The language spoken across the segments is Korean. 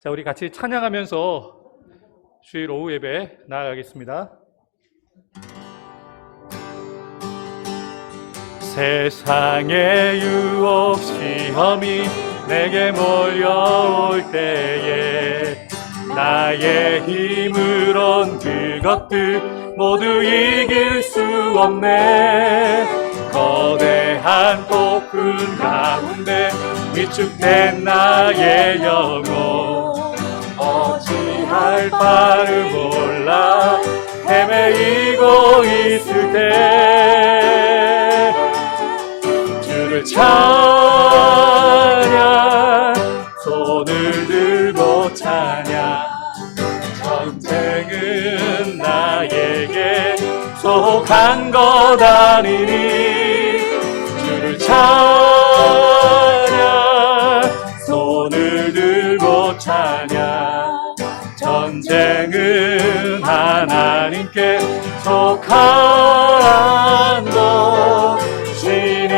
자, 우리 같이 찬양하면서 주일 오후 예배 나아가겠습니다. 세상의 유혹 시험이 내게 몰려올 때에 나의 힘으론 그것들 모두 이길 수 없네. 거대한 폭풍 가운데 위축된 나의 영혼 어찌할 바를 몰라 헤매이고 있을 때 주를 찬양 손을 들고 찬양 전쟁은 나에게 속한 것 아니니 주를 찬양 손을 들고 찬양 전쟁은 하나님께 속한 것이니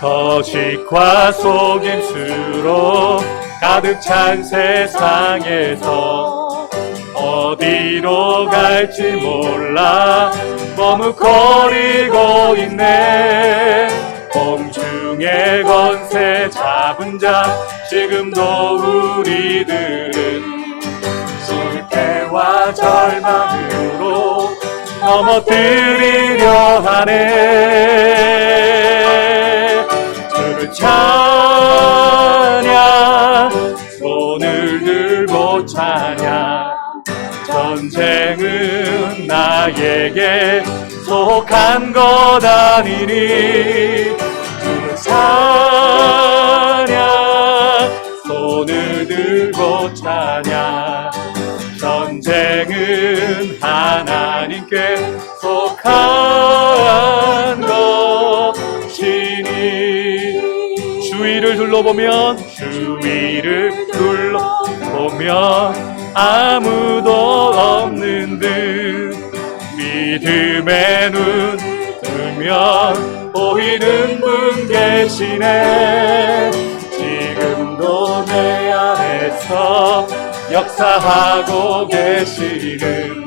거짓과 속임수로 가득 찬 세상에서 어디로 갈지 몰라 머뭇거리고 있네. 공중의 권세 잡은 자 지금도 우리들은 실패와 절망으로 넘어뜨리려 하네. 주를 찬양 손을 들고 찬양 전쟁은 나에게 속한 것 아니니 주를 찬양 손을 들고 찬양 전쟁은 하나님께 속한 것이니 주위를 둘러보면 아무도 없는 듯 믿음의 눈 뜨면 보이는 분 계시네. 지금도 내 안에서 역사하고 계시는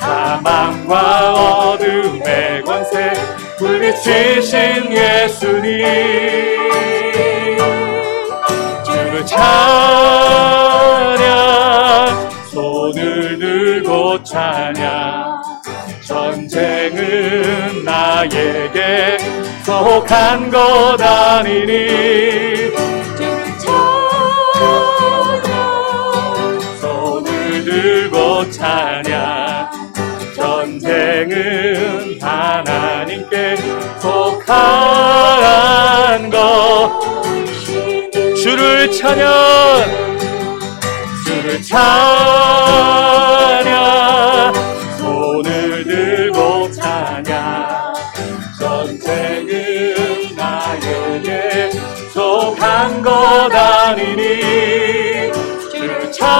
사망과 어둠의 권세 물리치신 예수님 주를 찬양 손을 들고 찬양 전쟁은 나에게 속한 것 아니니 주를 찬양 손을 들고 찬양 전쟁은 하나님께 속한 것 주를 찬양 손을 들고 찬양 전쟁은 나에게 속한 것 아니니 주를 찬양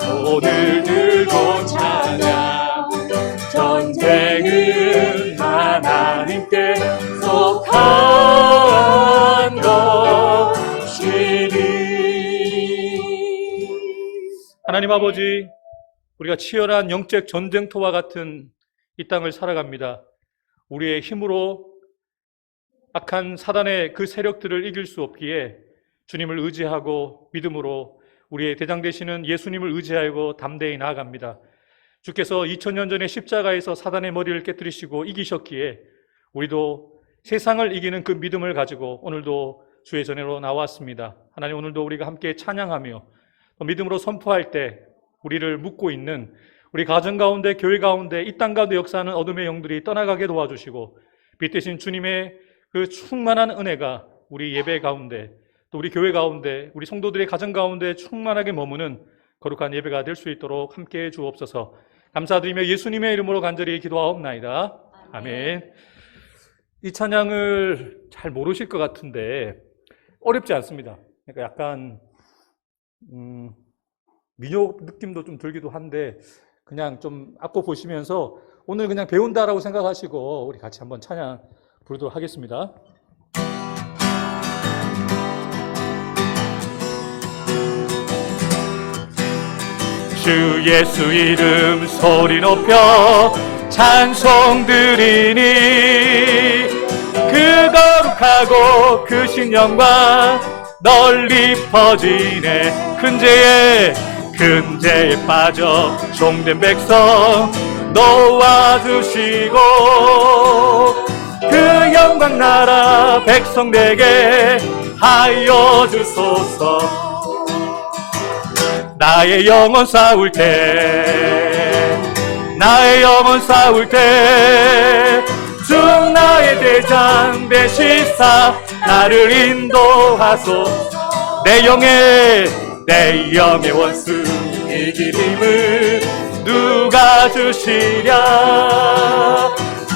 손을 들고 찬양 전쟁은 하나님께 속한 것이니. 하나님 아버지, 우리가 치열한 영적 전쟁터와 같은 이 땅을 살아갑니다. 우리의 힘으로 악한 사단의 그 세력들을 이길 수 없기에 주님을 의지하고 믿음으로 우리의 대장 되시는 예수님을 의지하고 담대히 나아갑니다. 주께서 2000년 전에 십자가에서 사단의 머리를 깨뜨리시고 이기셨기에 우리도 세상을 이기는 그 믿음을 가지고 오늘도 주의 전으로 나왔습니다. 하나님, 오늘도 우리가 함께 찬양하며 또 믿음으로 선포할 때 우리를 묶고 있는 우리 가정 가운데, 교회 가운데, 이 땅 가운데 역사하는 어둠의 영들이 떠나가게 도와주시고 빛 대신 주님의 그 충만한 은혜가 우리 예배 가운데 또 우리 교회 가운데 우리 성도들의 가정 가운데 충만하게 머무는 거룩한 예배가 될 수 있도록 함께해 주옵소서. 감사드리며 예수님의 이름으로 간절히 기도하옵나이다. 아멘. 이 찬양을 잘 모르실 것 같은데 어렵지 않습니다. 그러니까 약간 민요 느낌도 좀 들기도 한데 그냥 좀 악보 보시면서 오늘 그냥 배운다라고 생각하시고 우리 같이 한번 찬양 부르도록 하겠습니다. 주 예수 이름 소리 높여 찬송 드리니 그 거룩하고 크신 영광 널리 퍼지네. 큰 죄에 빠져 종된 백성 놓아주시고 그 영광 나라 백성 되게 하여 주소서. 나의 영혼 싸울 때 주 나의 대장 되시사 나를 인도하소. 내 영의 원수 이길 힘을 누가 주시랴.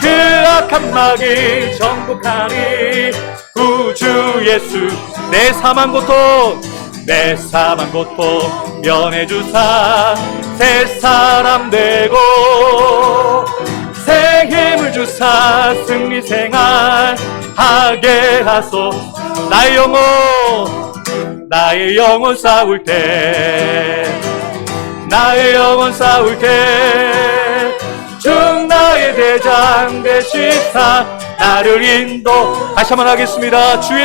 그 악한 마귀 정복하니 구주 예수 내 사망 고통 면해주사 새 사람 되고 새 힘을 주사 승리 생활 하게 하소. 나의 영혼 싸울 때 주 나의 대장 되시사 나를 인도. 다시 한번 하겠습니다. 주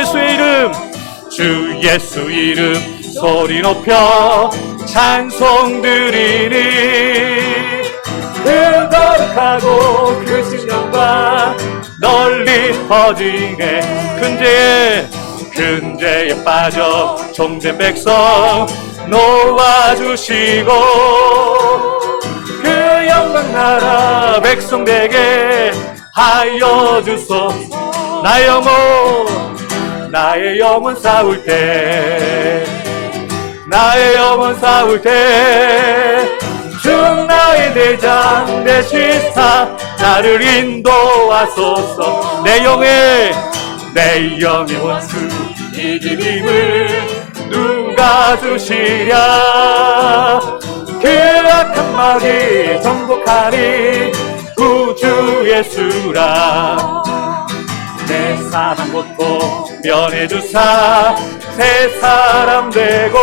예수 이름 소리 높여 찬송 드리니 그 거룩하고 크신 영광 널리 퍼지네. 큰 죄에 빠져 종된 백성 놓아주시고 그 영광 나라 백성 되게 하여 주소서. 나의 영혼 싸울 때 주 나의 대장 되시사 나를 인도하소서. 내 영의 원수 이길 힘을 누가 주시랴. 그 악한 마귀 정복하니 구주 예수라. 내 사망 고통 면해주사 새 사람 되고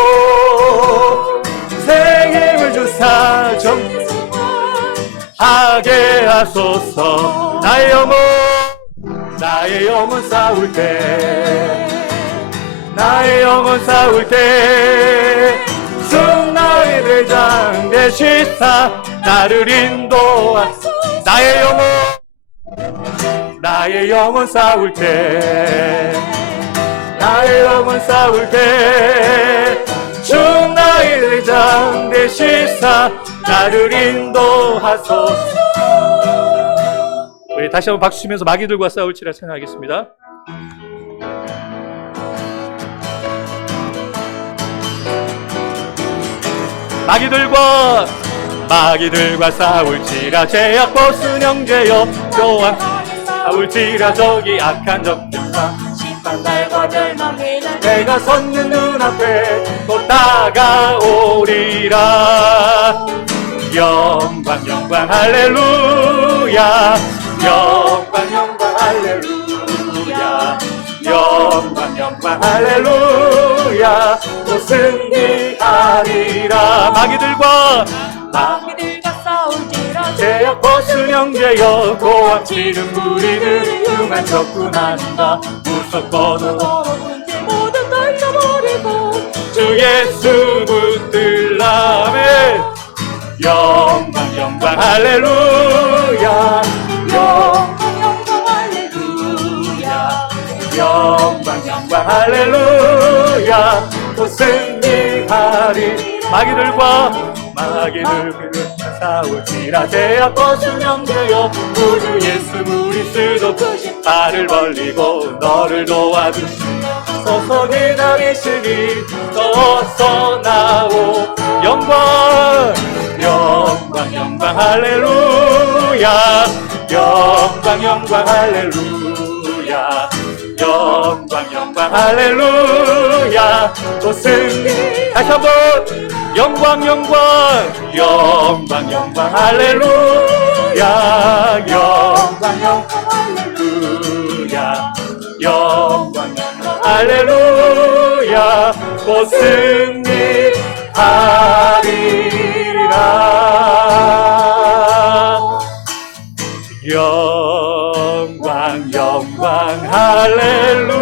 새 힘을 주사 정하게 하소서. 나의 영혼 싸울 때 주 나의 대장 되시사 나를 인도하소서. 나의 영혼 싸울 때 주 나의 대장 되시사 나를 인도하소서. 우리 다시 한번 박수 치면서 마귀들과 싸울지라 생각하겠습니다. 마귀들과 싸울지라 죄악 보스 형제여 또한 싸울지라 저기 악한 적들과 심판날과 멸망이라 내가 섰는 눈앞에 또 다가오리라. 영광 할렐루야. 영광 할렐루야. 또 승리하리라. 마귀들과 싸울지라 죄악 벗은 형제여 고함치는 무리를 흉한 적군한다. 무섭고도 모두 떨쳐버리고 주 예수 붙들라매. 영광 할렐루야. 영광 할렐루야. 또 승리하리. 마귀들과 싸울지라 죄악 벗은 형제여 구주 예수 무리수도 발을 벌리고 너를 도와주시며 서서 기다리시니 어서 나오. 영광 할렐루야. 영광 할렐루야. 영광 할렐루야. 또 승리. 다시 한번 영광 할렐루야. 영광 할렐루야. 또 승리하리라. 영광 할렐루야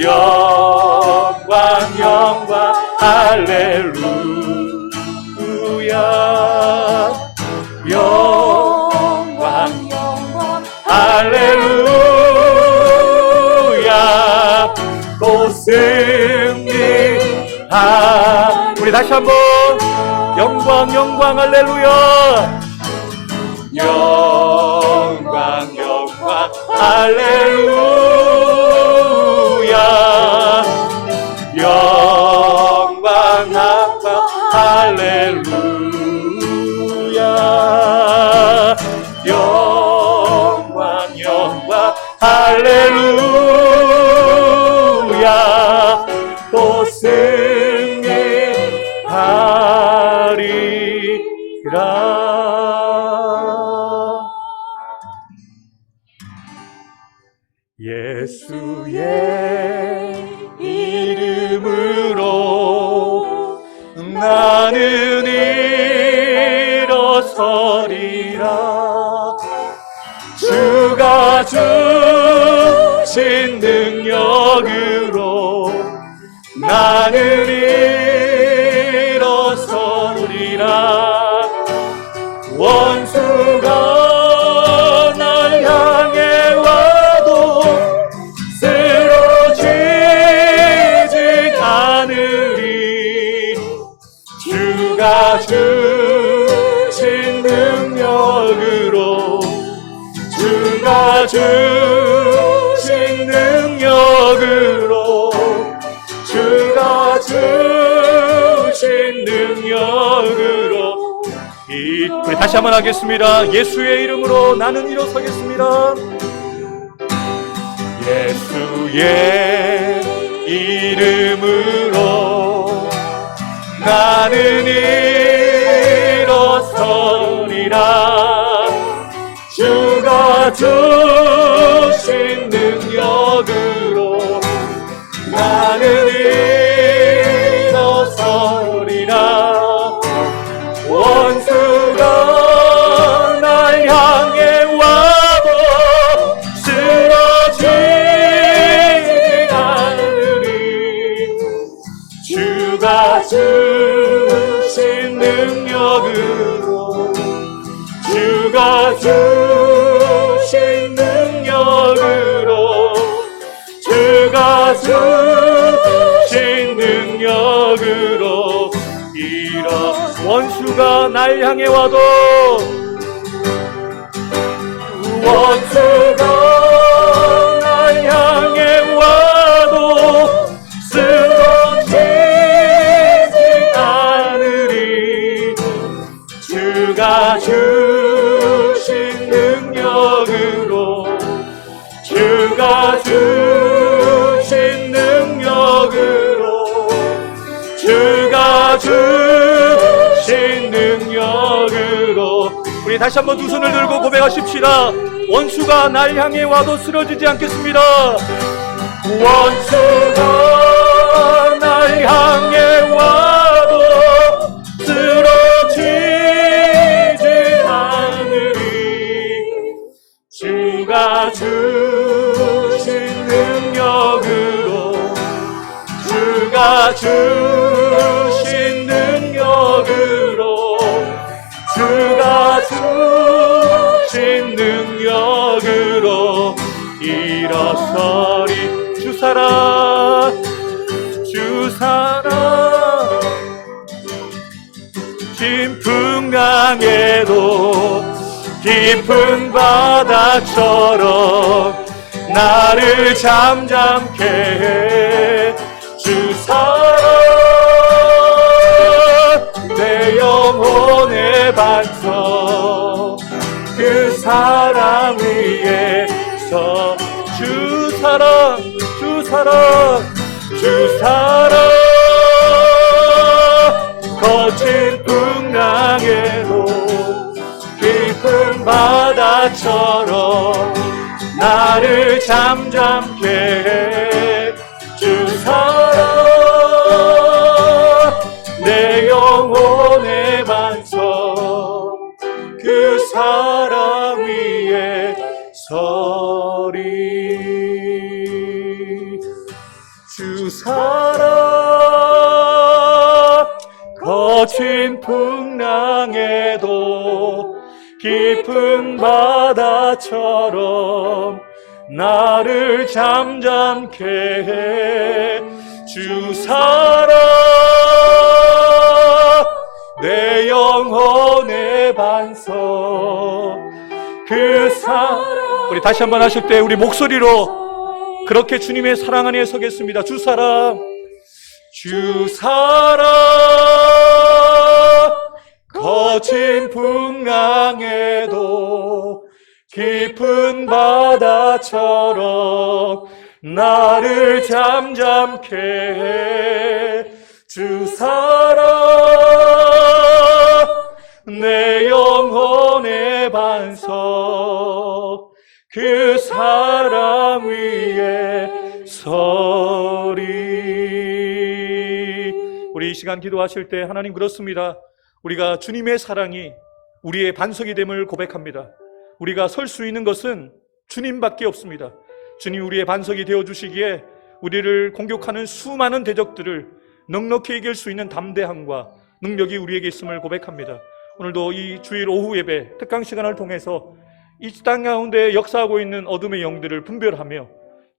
영광 영광 할렐루야 영광 영광 할렐루야 또 승리하 우리 다시 한번 영광 영광 할렐루야 영광 영광 할렐루야 영광 영광 할렐루야 영광 영광 할렐루야 또 승리하리라 예수의 이름으로 나는 일어서리라 주가 주신 능력으로 나는 일어서리라 원수가 날 향해 와도 쓰러지지 않으리 주가 주신 능력으로 주가 주신 능력으로 주가 주신 능력으로 우리 다시 한번 하겠습니다. 예수의 이름으로 나는 일어서겠습니다. 예수의 이름으로 나는 일어서리라 주가 주신 능력으로 나는 일어서리라 원수가 날 향해 와도 쓰러지지 않으리 주가 주신 능력으로 주가 주신 능력으로 주가 주신 능력으로 원수가 날 향해 와도 원수가 날 향해 와도 쓰러지지 않으리 주가 주신 능력으로 주가 주신 능력으로 주가 주신 능력으로 우리 다시 한번 두 손을 들고 고백하십시다. 원수가 날 향해 와도 쓰러지지 않겠습니다. 원수가 날 향해 와도 쓰러지지 않으리 주가 주신 능력으로 주가 주신 능력으로 주가 주신 능력으로 일어서리 주사라 주사라 진풍강에도 깊은 바다처럼 나를 잠잠케 해 주사라 내 영혼의 반석 그 사랑 위에서 주사랑 주사랑 주사랑 거친 풍랑에도 깊은 바다처럼 나를 잠잠케 해 주사랑 내 영혼의 반석 그 사랑 위 서리. 주 사랑 거친 풍랑에도 깊은 바다처럼 나를 잠잠케 해. 주 사랑 내 영혼의 반석. 우리 다시 한번 하실 때 우리 목소리로 그렇게 주님의 사랑 안에 서겠습니다. 주 사랑, 주 사랑 거친 풍랑에도 깊은 바다처럼 나를 잠잠케 해. 주 사랑 내 영혼의 반석. 그 사랑 위에 서리. 우리 이 시간 기도하실 때 하나님 그렇습니다. 우리가 주님의 사랑이 우리의 반석이 됨을 고백합니다. 우리가 설 수 있는 것은 주님밖에 없습니다. 주님 우리의 반석이 되어주시기에 우리를 공격하는 수많은 대적들을 넉넉히 이길 수 있는 담대함과 능력이 우리에게 있음을 고백합니다. 오늘도 이 주일 오후 예배 특강 시간을 통해서 이 땅 가운데 역사하고 있는 어둠의 영들을 분별하며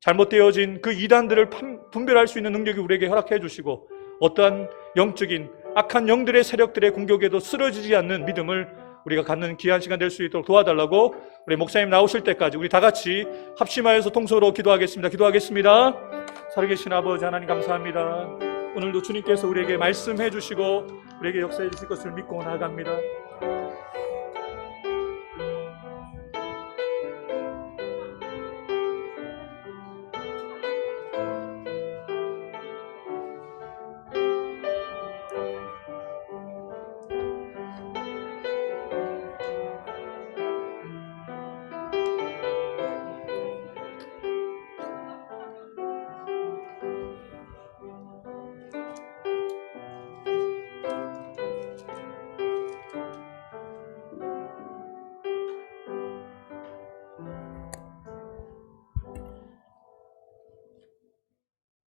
잘못되어진 그 이단들을 분별할 수 있는 능력이 우리에게 허락해 주시고 어떠한 영적인 악한 영들의 세력들의 공격에도 쓰러지지 않는 믿음을 우리가 갖는 귀한 시간 될 수 있도록 도와달라고 우리 목사님 나오실 때까지 우리 다 같이 합심하여서 통성으로 기도하겠습니다. 기도하겠습니다. 살아계신 아버지 하나님 감사합니다. 오늘도 주님께서 우리에게 말씀해 주시고 우리에게 역사해 주실 것을 믿고 나아갑니다.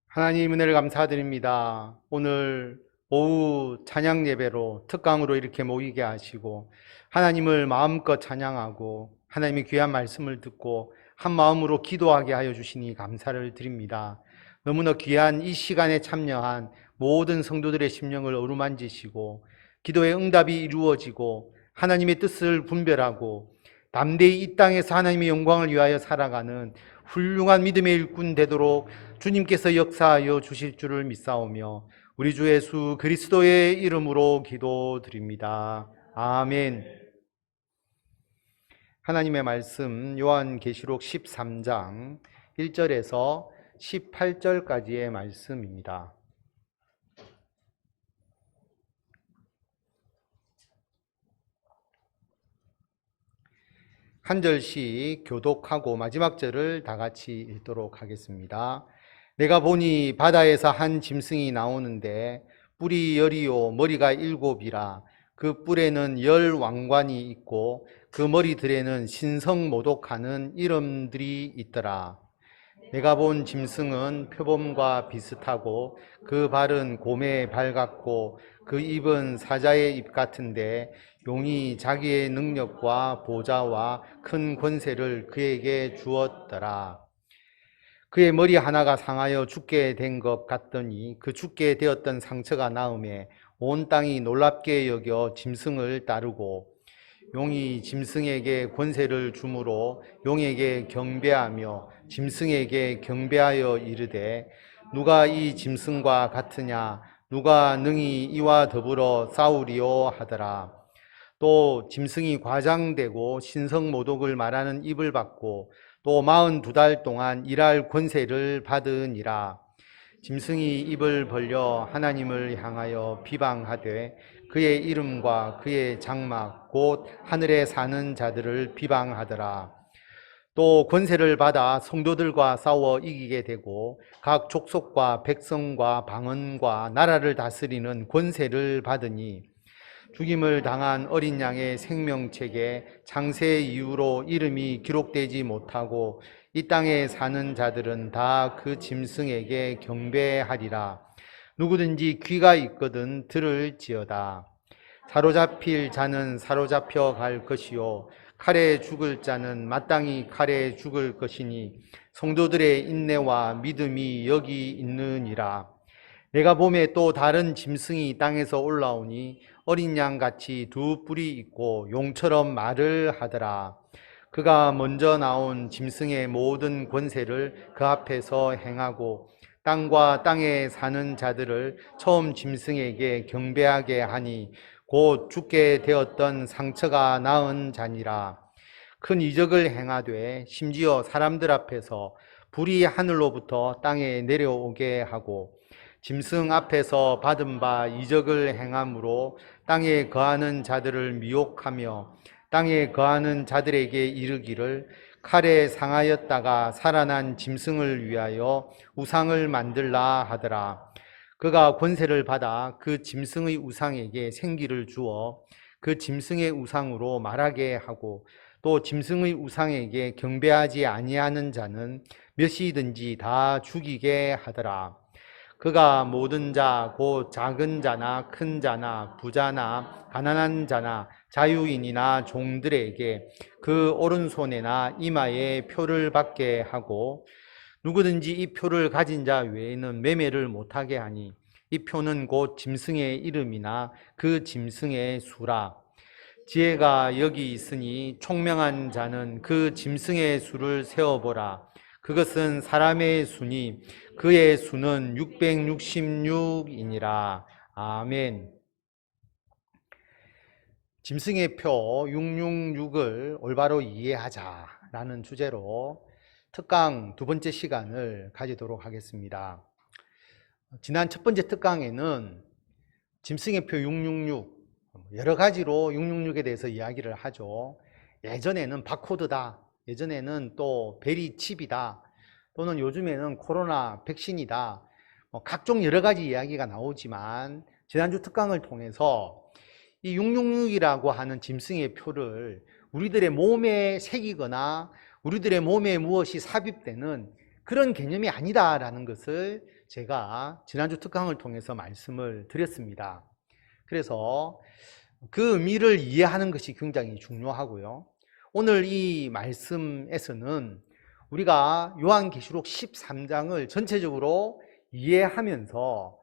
하나님 은혜를 감사드립니다. 오늘 오후 찬양 예배로 특강으로 이렇게 모이게 하시고 하나님을 마음껏 찬양하고 하나님의 귀한 말씀을 듣고 한 마음으로 기도하게 하여 주시니 감사를 드립니다. 너무나 귀한 이 시간에 참여한 모든 성도들의 심령을 어루만지시고 기도의 응답이 이루어지고 하나님의 뜻을 분별하고 담대히 이 땅에서 하나님의 영광을 위하여 살아가는 훌륭한 믿음의 일꾼 되도록 주님께서 역사하여 주실 줄을 믿사오며 우리 주 예수 그리스도의 이름으로 기도드립니다. 아멘. 하나님의 말씀 요한계시록 13장 1절에서 18절까지의 말씀입니다. 한 절씩 교독하고 마지막 절을 다 같이 읽도록 하겠습니다. 내가 보니 바다에서 한 짐승이 나오는데 뿔이 10이요 머리가 7이라. 그 뿔에는 10 왕관이 있고 그 머리들에는 신성모독하는 이름들이 있더라. 내가 본 짐승은 표범과 비슷하고 그 발은 곰의 발 같고 그 입은 사자의 입 같은데 용이 자기의 능력과 보좌와 큰 권세를 그에게 주었더라. 그의 머리 하나가 상하여 죽게 된 것 같더니 그 죽게 되었던 상처가 나음에 온 땅이 놀랍게 여겨 짐승을 따르고 용이 짐승에게 권세를 주므로 용에게 경배하며 짐승에게 경배하여 이르되 누가 이 짐승과 같으냐 누가 능히 이와 더불어 싸우리요 하더라. 또 짐승이 과장되고 신성모독을 말하는 입을 받고 또 42달 동안 일할 권세를 받으니라. 짐승이 입을 벌려 하나님을 향하여 비방하되 그의 이름과 그의 장막 곧 하늘에 사는 자들을 비방하더라. 또 권세를 받아 성도들과 싸워 이기게 되고 각 족속과 백성과 방언과 나라를 다스리는 권세를 받으니 죽임을 당한 어린 양의 생명책에 창세 이후로 이름이 기록되지 못하고 이 땅에 사는 자들은 다 그 짐승에게 경배하리라. 누구든지 귀가 있거든 들을지어다. 사로잡힐 자는 사로잡혀 갈 것이요 칼에 죽을 자는 마땅히 칼에 죽을 것이니 성도들의 인내와 믿음이 여기 있느니라. 내가 봄에 또 다른 짐승이 땅에서 올라오니 어린 양같이 두 뿔이 있고 용처럼 말을 하더라. 그가 먼저 나온 짐승의 모든 권세를 그 앞에서 행하고 땅과 땅에 사는 자들을 처음 짐승에게 경배하게 하니 곧 죽게 되었던 상처가 나은 자니라. 큰 이적을 행하되 심지어 사람들 앞에서 불이 하늘로부터 땅에 내려오게 하고 짐승 앞에서 받은 바 이적을 행함으로 땅에 거하는 자들을 미혹하며 땅에 거하는 자들에게 이르기를 칼에 상하였다가 살아난 짐승을 위하여 우상을 만들라 하더라. 그가 권세를 받아 그 짐승의 우상에게 생기를 주어 그 짐승의 우상으로 말하게 하고 또 짐승의 우상에게 경배하지 아니하는 자는 몇이든지 다 죽이게 하더라. 그가 모든 자, 곧 작은 자나 큰 자나 부자나 가난한 자나 자유인이나 종들에게 그 오른손에나 이마에 표를 받게 하고 누구든지 이 표를 가진 자 외에는 매매를 못하게 하니 이 표는 곧 짐승의 이름이나 그 짐승의 수라. 지혜가 여기 있으니 총명한 자는 그 짐승의 수를 세어보라. 그것은 사람의 수니 그의 수는 666이니라. 아멘. 짐승의 표 666을 올바로 이해하자라는 주제로 특강 두 번째 시간을 가지도록 하겠습니다. 지난 첫 번째 특강에는 짐승의 표 666, 여러 가지로 666에 대해서 이야기를 하죠. 예전에는 바코드다, 예전에는 또 베리칩이다, 또는 요즘에는 코로나 백신이다, 각종 여러 가지 이야기가 나오지만 지난주 특강을 통해서 이 666이라고 하는 짐승의 표를 우리들의 몸에 새기거나 우리들의 몸에 무엇이 삽입되는 그런 개념이 아니다라는 것을 제가 지난주 특강을 통해서 말씀을 드렸습니다. 그래서 그 의미를 이해하는 것이 굉장히 중요하고요. 오늘 이 말씀에서는 우리가 요한계시록 13장을 전체적으로 이해하면서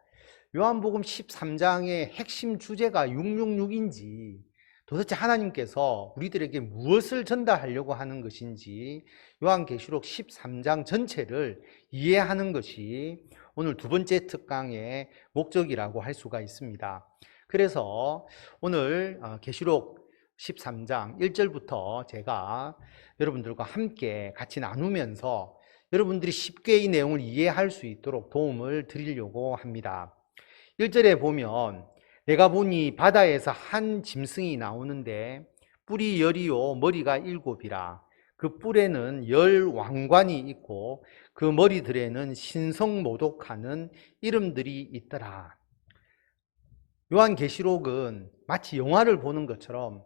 요한복음 13장의 핵심 주제가 666인지 도대체 하나님께서 우리들에게 무엇을 전달하려고 하는 것인지 요한계시록 13장 전체를 이해하는 것이 오늘 두 번째 특강의 목적이라고 할 수가 있습니다. 그래서 오늘 계시록 13장 1절부터 제가 여러분들과 함께 같이 나누면서 여러분들이 쉽게 이 내용을 이해할 수 있도록 도움을 드리려고 합니다. 1절에 보면 내가 보니 바다에서 한 짐승이 나오는데 뿔이 10이요 머리가 7이라. 그 뿔에는 10 왕관이 있고 그 머리들에는 신성모독하는 이름들이 있더라. 요한계시록은 마치 영화를 보는 것처럼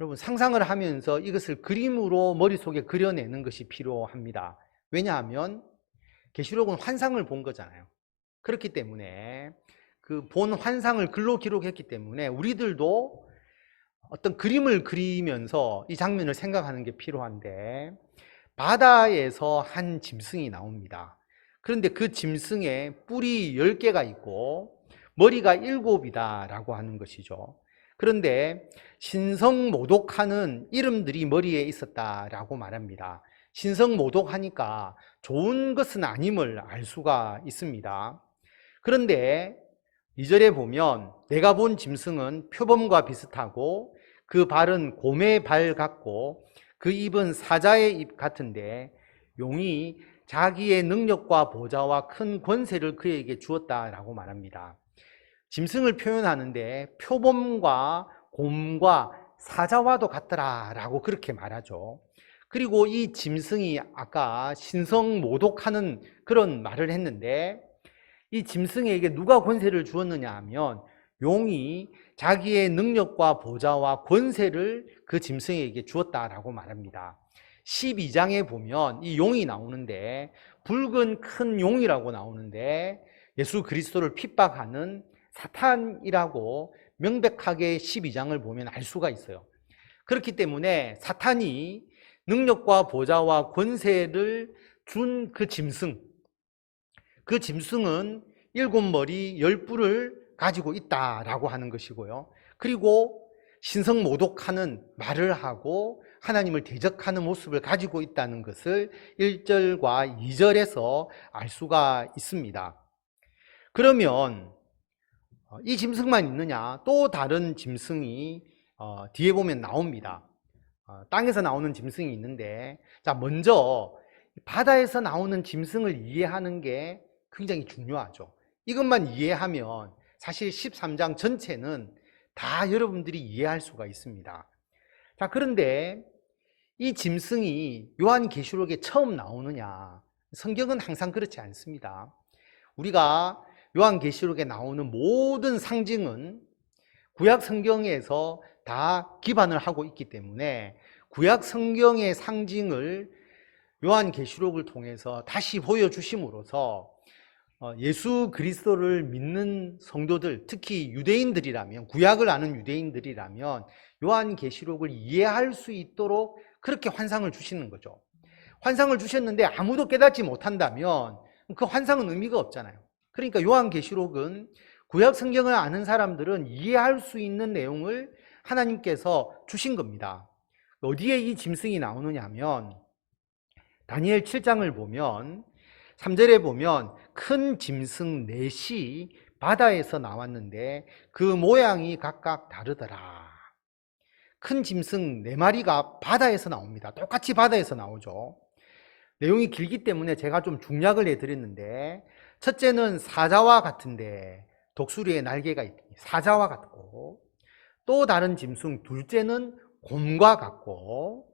여러분 상상을 하면서 이것을 그림으로 머릿속에 그려내는 것이 필요합니다. 왜냐하면 계시록은 환상을 본 거잖아요. 그렇기 때문에 그 본 환상을 글로 기록했기 때문에 우리들도 어떤 그림을 그리면서 이 장면을 생각하는 게 필요한데 바다에서 한 짐승이 나옵니다. 그런데 그 짐승에 뿔이 10개가 있고 머리가 7이다 라고 하는 것이죠. 그런데 신성모독하는 이름들이 머리에 있었다라고 말합니다. 신성모독하니까 좋은 것은 아님을 알 수가 있습니다. 그런데 2절에 보면 내가 본 짐승은 표범과 비슷하고 그 발은 곰의 발 같고 그 입은 사자의 입 같은데 용이 자기의 능력과 보좌와 큰 권세를 그에게 주었다라고 말합니다. 짐승을 표현하는데 표범과 곰과 사자와도 같더라라고 그렇게 말하죠. 그리고 이 짐승이 아까 신성모독하는 그런 말을 했는데 이 짐승에게 누가 권세를 주었느냐 하면 용이 자기의 능력과 보좌와 권세를 그 짐승에게 주었다라고 말합니다. 12장에 보면 이 용이 나오는데 붉은 큰 용이라고 나오는데 예수 그리스도를 핍박하는 사탄이라고 명백하게 12장을 보면 알 수가 있어요. 그렇기 때문에 사탄이 능력과 보좌와 권세를 준 그 짐승, 그 짐승은 7머리 10뿔을 가지고 있다라고 하는 것이고요. 그리고 신성모독하는 말을 하고 하나님을 대적하는 모습을 가지고 있다는 것을 1절과 2절에서 알 수가 있습니다. 그러면 이 짐승만 있느냐? 또 다른 짐승이 뒤에 보면 나옵니다. 땅에서 나오는 짐승이 있는데, 자, 먼저 바다에서 나오는 짐승을 이해하는 게 굉장히 중요하죠. 이것만 이해하면 사실 13장 전체는 다 여러분들이 이해할 수가 있습니다. 자, 그런데 이 짐승이 요한계시록에 처음 나오느냐? 성경은 항상 그렇지 않습니다. 우리가 요한계시록에 나오는 모든 상징은 구약 성경에서 다 기반을 하고 있기 때문에 구약 성경의 상징을 요한계시록을 통해서 다시 보여주심으로써 예수 그리스도를 믿는 성도들, 특히 유대인들이라면, 구약을 아는 유대인들이라면 요한계시록을 이해할 수 있도록 그렇게 환상을 주시는 거죠. 환상을 주셨는데 아무도 깨닫지 못한다면 그 환상은 의미가 없잖아요. 그러니까 요한계시록은 구약 성경을 아는 사람들은 이해할 수 있는 내용을 하나님께서 주신 겁니다. 어디에 이 짐승이 나오느냐 하면 다니엘 7장을 보면 3절에 보면 큰 짐승 넷이 바다에서 나왔는데 그 모양이 각각 다르더라. 큰 짐승 4마리가 바다에서 나옵니다. 똑같이 바다에서 나오죠. 내용이 길기 때문에 제가 좀 중략을 해드렸는데, 첫째는 사자와 같은데 독수리의 날개가 있더니 사자와 같고, 또 다른 짐승 둘째는 곰과 같고,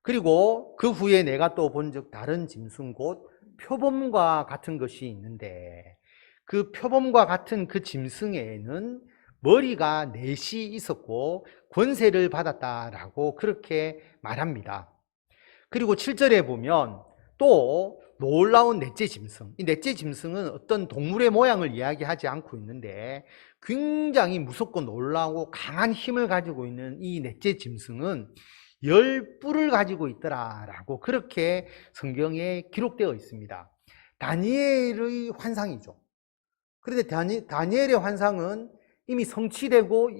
그리고 그 후에 내가 또 본즉 다른 짐승 곧 표범과 같은 것이 있는데, 그 표범과 같은 그 짐승에는 머리가 넷이 있었고 권세를 받았다라고 그렇게 말합니다. 그리고 7절에 보면 또 놀라운 넷째 짐승, 이 넷째 짐승은 어떤 동물의 모양을 이야기하지 않고 있는데 굉장히 무섭고 놀라고 강한 힘을 가지고 있는 이 넷째 짐승은 10뿔을 가지고 있더라라고 그렇게 성경에 기록되어 있습니다. 다니엘의 환상이죠. 그런데 다니엘의 환상은 이미 성취되고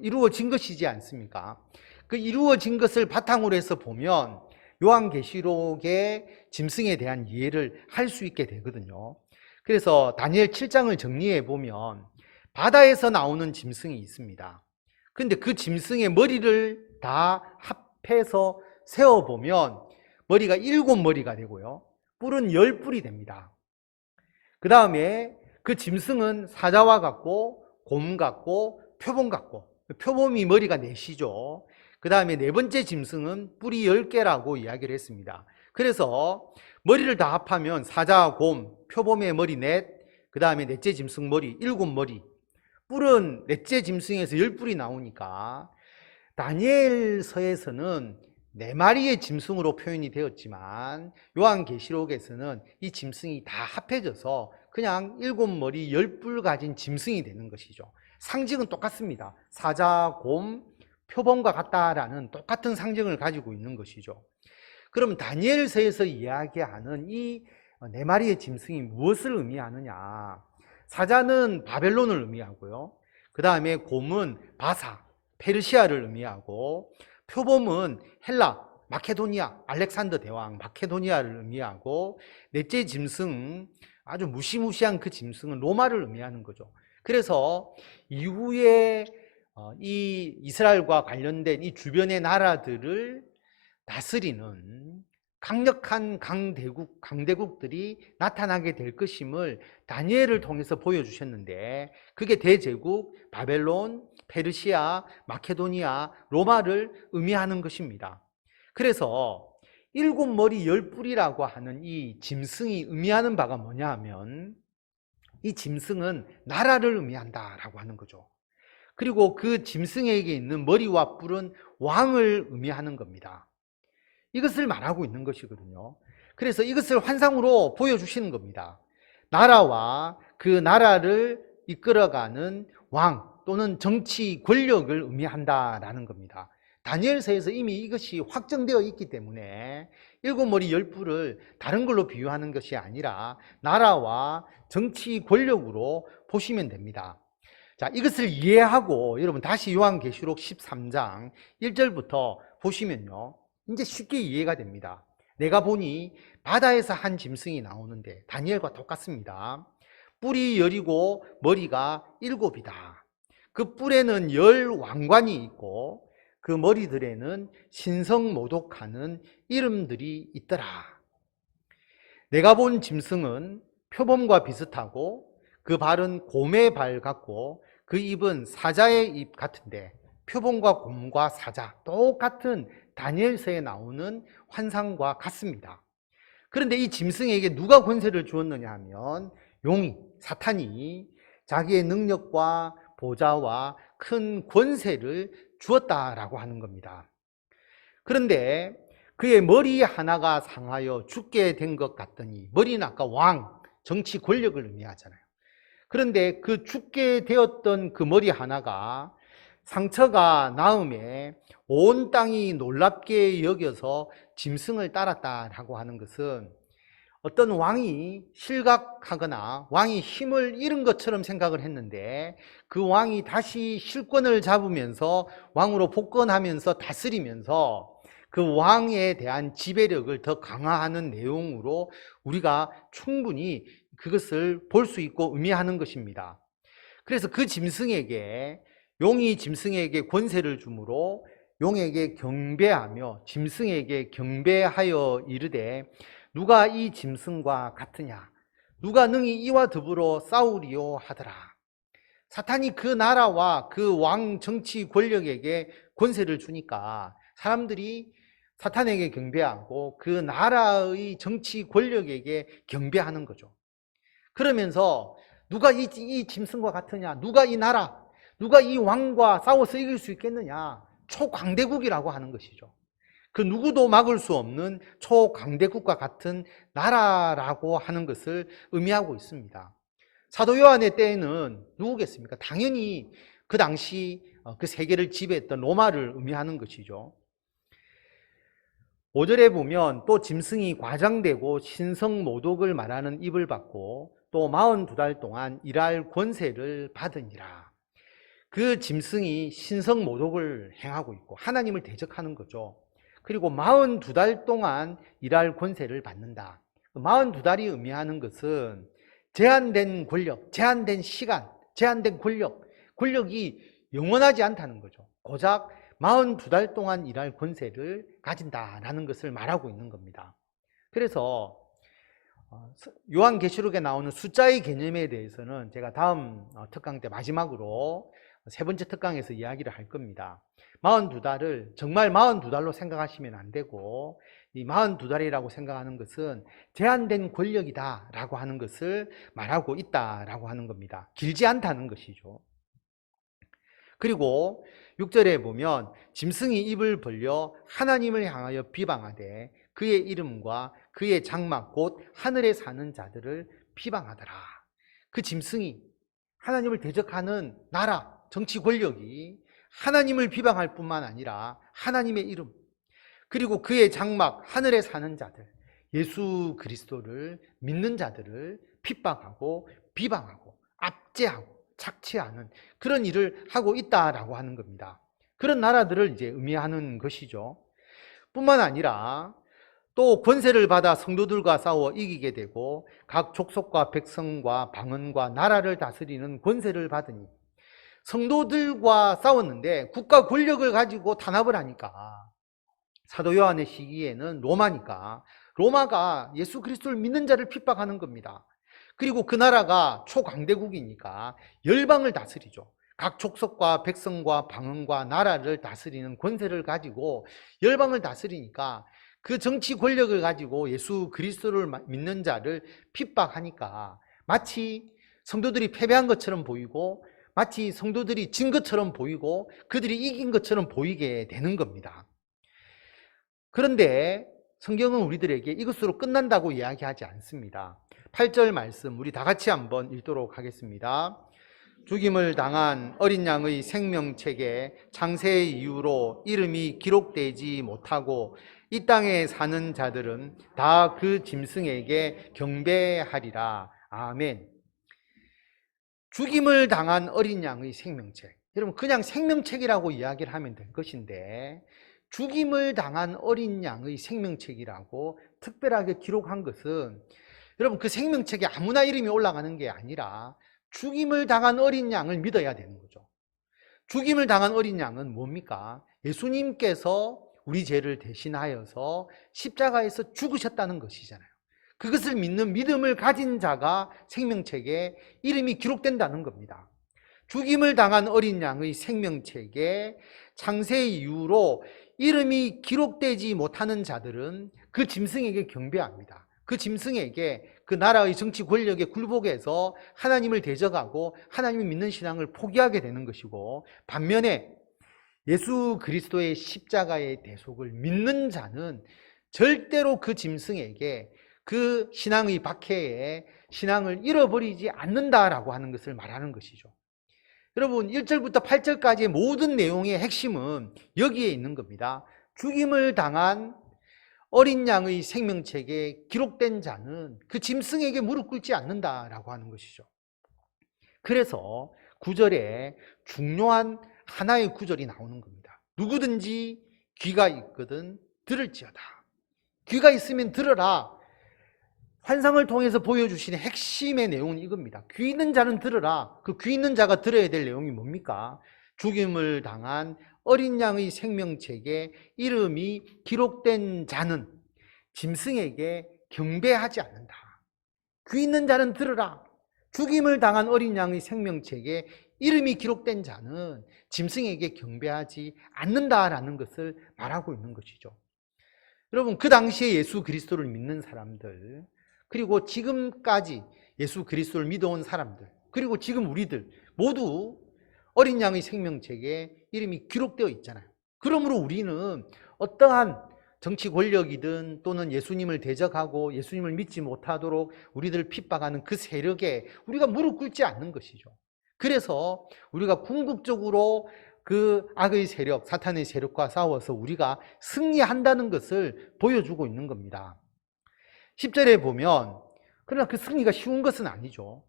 이루어진 것이지 않습니까? 그 이루어진 것을 바탕으로 해서 보면 요한계시록의 짐승에 대한 이해를 할 수 있게 되거든요. 그래서 다니엘 7장을 정리해 보면 바다에서 나오는 짐승이 있습니다. 그런데 그 짐승의 머리를 다 합해서 세어보면 머리가 7머리가 되고요. 뿔은 10뿔이 됩니다. 그 다음에 그 짐승은 사자와 같고 곰 같고 표범 같고, 표범이 머리가 넷이죠. 그 다음에 네 번째 짐승은 뿔이 10개라고 이야기를 했습니다. 그래서 머리를 다 합하면 사자, 곰, 표범의 머리 넷, 그 다음에 넷째 짐승 머리 7머리, 뿔은 넷째 짐승에서 10뿔이 나오니까 다니엘서에서는 4마리의 짐승으로 표현이 되었지만 요한계시록에서는 이 짐승이 다 합해져서 그냥 7머리 10뿔 가진 짐승이 되는 것이죠. 상징은 똑같습니다. 사자, 곰, 표범과 같다라는 똑같은 상징을 가지고 있는 것이죠. 그럼 다니엘서에서 이야기하는 이 4마리의 짐승이 무엇을 의미하느냐? 사자는 바벨론을 의미하고요. 그 다음에 곰은 바사, 페르시아를 의미하고, 표범은 헬라, 마케도니아, 알렉산더 대왕, 마케도니아를 의미하고, 넷째 짐승, 아주 무시무시한 그 짐승은 로마를 의미하는 거죠. 그래서 이후에 이 이스라엘과 관련된 이 주변의 나라들을 다스리는 강력한 강대국들이 나타나게 될 것임을 다니엘을 통해서 보여주셨는데, 그게 대제국 바벨론, 페르시아, 마케도니아, 로마를 의미하는 것입니다. 그래서 7머리 10뿔이라고 하는 이 짐승이 의미하는 바가 뭐냐 하면 이 짐승은 나라를 의미한다라고 하는 거죠. 그리고 그 짐승에게 있는 머리와 뿔은 왕을 의미하는 겁니다. 이것을 말하고 있는 것이거든요. 그래서 이것을 환상으로 보여주시는 겁니다. 나라와 그 나라를 이끌어가는 왕 또는 정치 권력을 의미한다라는 겁니다. 다니엘서에서 이미 이것이 확정되어 있기 때문에 일곱 머리 열 뿔을 다른 걸로 비유하는 것이 아니라 나라와 정치 권력으로 보시면 됩니다. 자, 이것을 이해하고 여러분 다시 요한계시록 13장 1절부터 보시면요, 이제 쉽게 이해가 됩니다. 내가 보니 바다에서 한 짐승이 나오는데 다니엘과 똑같습니다. 뿔이 열이고 머리가 일곱이다. 그 뿔에는 열 왕관이 있고 그 머리들에는 신성모독하는 이름들이 있더라. 내가 본 짐승은 표범과 비슷하고 그 발은 곰의 발 같고 그 입은 사자의 입 같은데, 표범과 곰과 사자 똑같은 다니엘서에 나오는 환상과 같습니다. 그런데 이 짐승에게 누가 권세를 주었느냐 하면 용이, 사탄이 자기의 능력과 보좌와 큰 권세를 주었다라고 하는 겁니다. 그런데 그의 머리 하나가 상하여 죽게 된 것 같더니, 머리는 아까 왕, 정치 권력을 의미하잖아요. 그런데 그 죽게 되었던 그 머리 하나가 상처가 나음에 온 땅이 놀랍게 여겨서 짐승을 따랐다라고 하는 것은 어떤 왕이 실각하거나 왕이 힘을 잃은 것처럼 생각을 했는데 그 왕이 다시 실권을 잡으면서 왕으로 복권하면서 다스리면서 그 왕에 대한 지배력을 더 강화하는 내용으로 우리가 충분히 그것을 볼 수 있고 의미하는 것입니다. 그래서 그 짐승에게, 용이 짐승에게 권세를 주므로 용에게 경배하며 짐승에게 경배하여 이르되 누가 이 짐승과 같으냐, 누가 능히 이와 더불어 싸우리요 하더라. 사탄이 그 나라와 그 왕 정치 권력에게 권세를 주니까 사람들이 사탄에게 경배하고 그 나라의 정치 권력에게 경배하는 거죠. 그러면서 누가 이 짐승과 같으냐, 누가 이 나라, 누가 이 왕과 싸워서 이길 수 있겠느냐, 초강대국이라고 하는 것이죠. 그 누구도 막을 수 없는 초강대국과 같은 나라라고 하는 것을 의미하고 있습니다. 사도 요한의 때에는 누구겠습니까? 당연히 그 당시 그 세계를 지배했던 로마를 의미하는 것이죠. 5절에 보면 또 짐승이 과장되고 신성모독을 말하는 입을 받고 또 42달 동안 일할 권세를 받으니라. 그 짐승이 신성모독을 행하고 있고 하나님을 대적하는 거죠. 그리고 42달 동안 일할 권세를 받는다. 42달이 의미하는 것은 제한된 권력, 제한된 시간, 제한된 권력이 영원하지 않다는 거죠. 고작 42달 동안 일할 권세를 가진다라는 것을 말하고 있는 겁니다. 그래서 요한계시록에 나오는 숫자의 개념에 대해서는 제가 다음 특강 때 마지막으로 세 번째 특강에서 이야기를 할 겁니다. 42달을 정말 42달로 생각하시면 안 되고, 이 42달이라고 생각하는 것은 제한된 권력이다라고 하는 것을 말하고 있다라고 하는 겁니다. 길지 않다는 것이죠. 그리고 6절에 보면 짐승이 입을 벌려 하나님을 향하여 비방하되 그의 이름과 그의 장막 곧 하늘에 사는 자들을 비방하더라. 그 짐승이, 하나님을 대적하는 나라, 정치 권력이 하나님을 비방할 뿐만 아니라 하나님의 이름, 그리고 그의 장막, 하늘에 사는 자들, 예수 그리스도를 믿는 자들을 핍박하고 비방하고 압제하고 착취하는 그런 일을 하고 있다라고 하는 겁니다. 그런 나라들을 이제 의미하는 것이죠. 뿐만 아니라 또 권세를 받아 성도들과 싸워 이기게 되고 각 족속과 백성과 방언과 나라를 다스리는 권세를 받으니, 성도들과 싸웠는데 국가 권력을 가지고 탄압을 하니까, 사도 요한의 시기에는 로마니까 로마가 예수 그리스도를 믿는 자를 핍박하는 겁니다. 그리고 그 나라가 초강대국이니까 열방을 다스리죠. 각 족속과 백성과 방언과 나라를 다스리는 권세를 가지고 열방을 다스리니까 그 정치 권력을 가지고 예수 그리스도를 믿는 자를 핍박하니까 마치 성도들이 패배한 것처럼 보이고 마치 성도들이 진 것처럼 보이고 그들이 이긴 것처럼 보이게 되는 겁니다. 그런데 성경은 우리들에게 이것으로 끝난다고 이야기하지 않습니다. 8절 말씀 우리 다 같이 한번 읽도록 하겠습니다. 죽임을 당한 어린 양의 생명책에 창세의 이유로 이름이 기록되지 못하고 이 땅에 사는 자들은 다 그 짐승에게 경배하리라. 아멘. 죽임을 당한 어린 양의 생명책. 여러분 그냥 생명책이라고 이야기를 하면 될 것인데 죽임을 당한 어린 양의 생명책이라고 특별하게 기록한 것은 여러분 그 생명책에 아무나 이름이 올라가는 게 아니라 죽임을 당한 어린 양을 믿어야 되는 거죠. 죽임을 당한 어린 양은 뭡니까? 예수님께서 우리 죄를 대신하여서 십자가에서 죽으셨다는 것이잖아요. 그것을 믿는 믿음을 가진 자가 생명책에 이름이 기록된다는 겁니다. 죽임을 당한 어린 양의 생명책에 창세 이후로 이름이 기록되지 못하는 자들은 그 짐승에게 경배합니다. 그 짐승에게 그 나라의 정치 권력에 굴복해서 하나님을 대적하고 하나님을 믿는 신앙을 포기하게 되는 것이고, 반면에 예수 그리스도의 십자가의 대속을 믿는 자는 절대로 그 짐승에게 그 신앙의 박해에 신앙을 잃어버리지 않는다라고 하는 것을 말하는 것이죠. 여러분 1절부터 8절까지의 모든 내용의 핵심은 여기에 있는 겁니다. 죽임을 당한 어린 양의 생명책에 기록된 자는 그 짐승에게 무릎 꿇지 않는다라고 하는 것이죠. 그래서 9절에 중요한 하나의 구절이 나오는 겁니다. 누구든지 귀가 있거든 들을지어다. 귀가 있으면 들어라. 환상을 통해서 보여주시는 핵심의 내용은 이겁니다. 귀 있는 자는 들으라. 그 귀 있는 자가 들어야 될 내용이 뭡니까? 죽임을 당한 어린 양의 생명책에 이름이 기록된 자는 짐승에게 경배하지 않는다. 귀 있는 자는 들으라. 죽임을 당한 어린 양의 생명책에 이름이 기록된 자는 짐승에게 경배하지 않는다라는 것을 말하고 있는 것이죠. 여러분 그 당시에 예수 그리스도를 믿는 사람들, 그리고 지금까지 예수 그리스도를 믿어온 사람들, 그리고 지금 우리들 모두 어린 양의 생명책에 이름이 기록되어 있잖아요. 그러므로 우리는 어떠한 정치 권력이든 또는 예수님을 대적하고 예수님을 믿지 못하도록 우리들을 핍박하는 그 세력에 우리가 무릎 꿇지 않는 것이죠. 그래서 우리가 궁극적으로 그 악의 세력, 사탄의 세력과 싸워서 우리가 승리한다는 것을 보여주고 있는 겁니다. 10절에 보면 그러나 그 승리가 쉬운 것은 아니죠.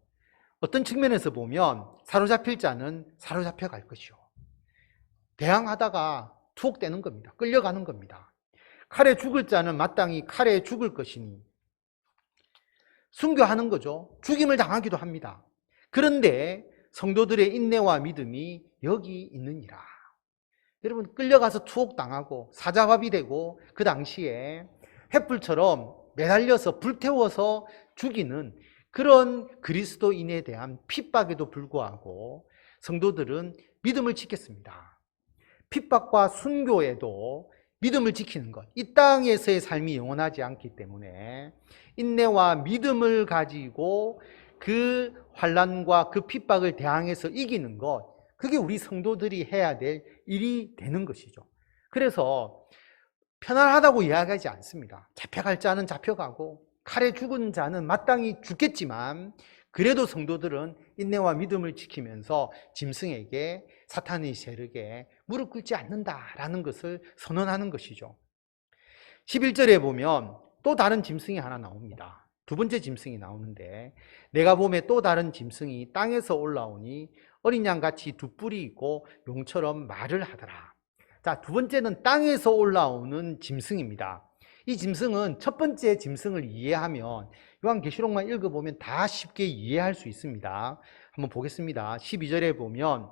어떤 측면에서 보면 사로잡힐 자는 사로잡혀 갈 것이요. 대항하다가 투옥되는 겁니다. 끌려가는 겁니다. 칼에 죽을 자는 마땅히 칼에 죽을 것이니 순교하는 거죠. 죽임을 당하기도 합니다. 그런데 성도들의 인내와 믿음이 여기 있느니라. 여러분 끌려가서 투옥당하고 사자밥이 되고 그 당시에 횃불처럼 매달려서 불태워서 죽이는 그런 그리스도인에 대한 핍박에도 불구하고 성도들은 믿음을 지켰습니다. 핍박과 순교에도 믿음을 지키는 것, 이 땅에서의 삶이 영원하지 않기 때문에 인내와 믿음을 가지고 그 환난과 그 핍박을 대항해서 이기는 것, 그게 우리 성도들이 해야 될 일이 되는 것이죠. 그래서 편안하다고 이야기하지 않습니다. 잡혀갈 자는 잡혀가고 칼에 죽은 자는 마땅히 죽겠지만 그래도 성도들은 인내와 믿음을 지키면서 짐승에게, 사탄의 세력에 무릎 꿇지 않는다라는 것을 선언하는 것이죠. 11절에 보면 또 다른 짐승이 하나 나옵니다. 두 번째 짐승이 나오는데 내가 보매 또 다른 짐승이 땅에서 올라오니 어린 양같이 두 뿔이 있고 용처럼 말을 하더라. 자, 두 번째는 땅에서 올라오는 짐승입니다. 이 짐승은 첫 번째 짐승을 이해하면 요한계시록만 읽어보면 다 쉽게 이해할 수 있습니다. 한번 보겠습니다. 12절에 보면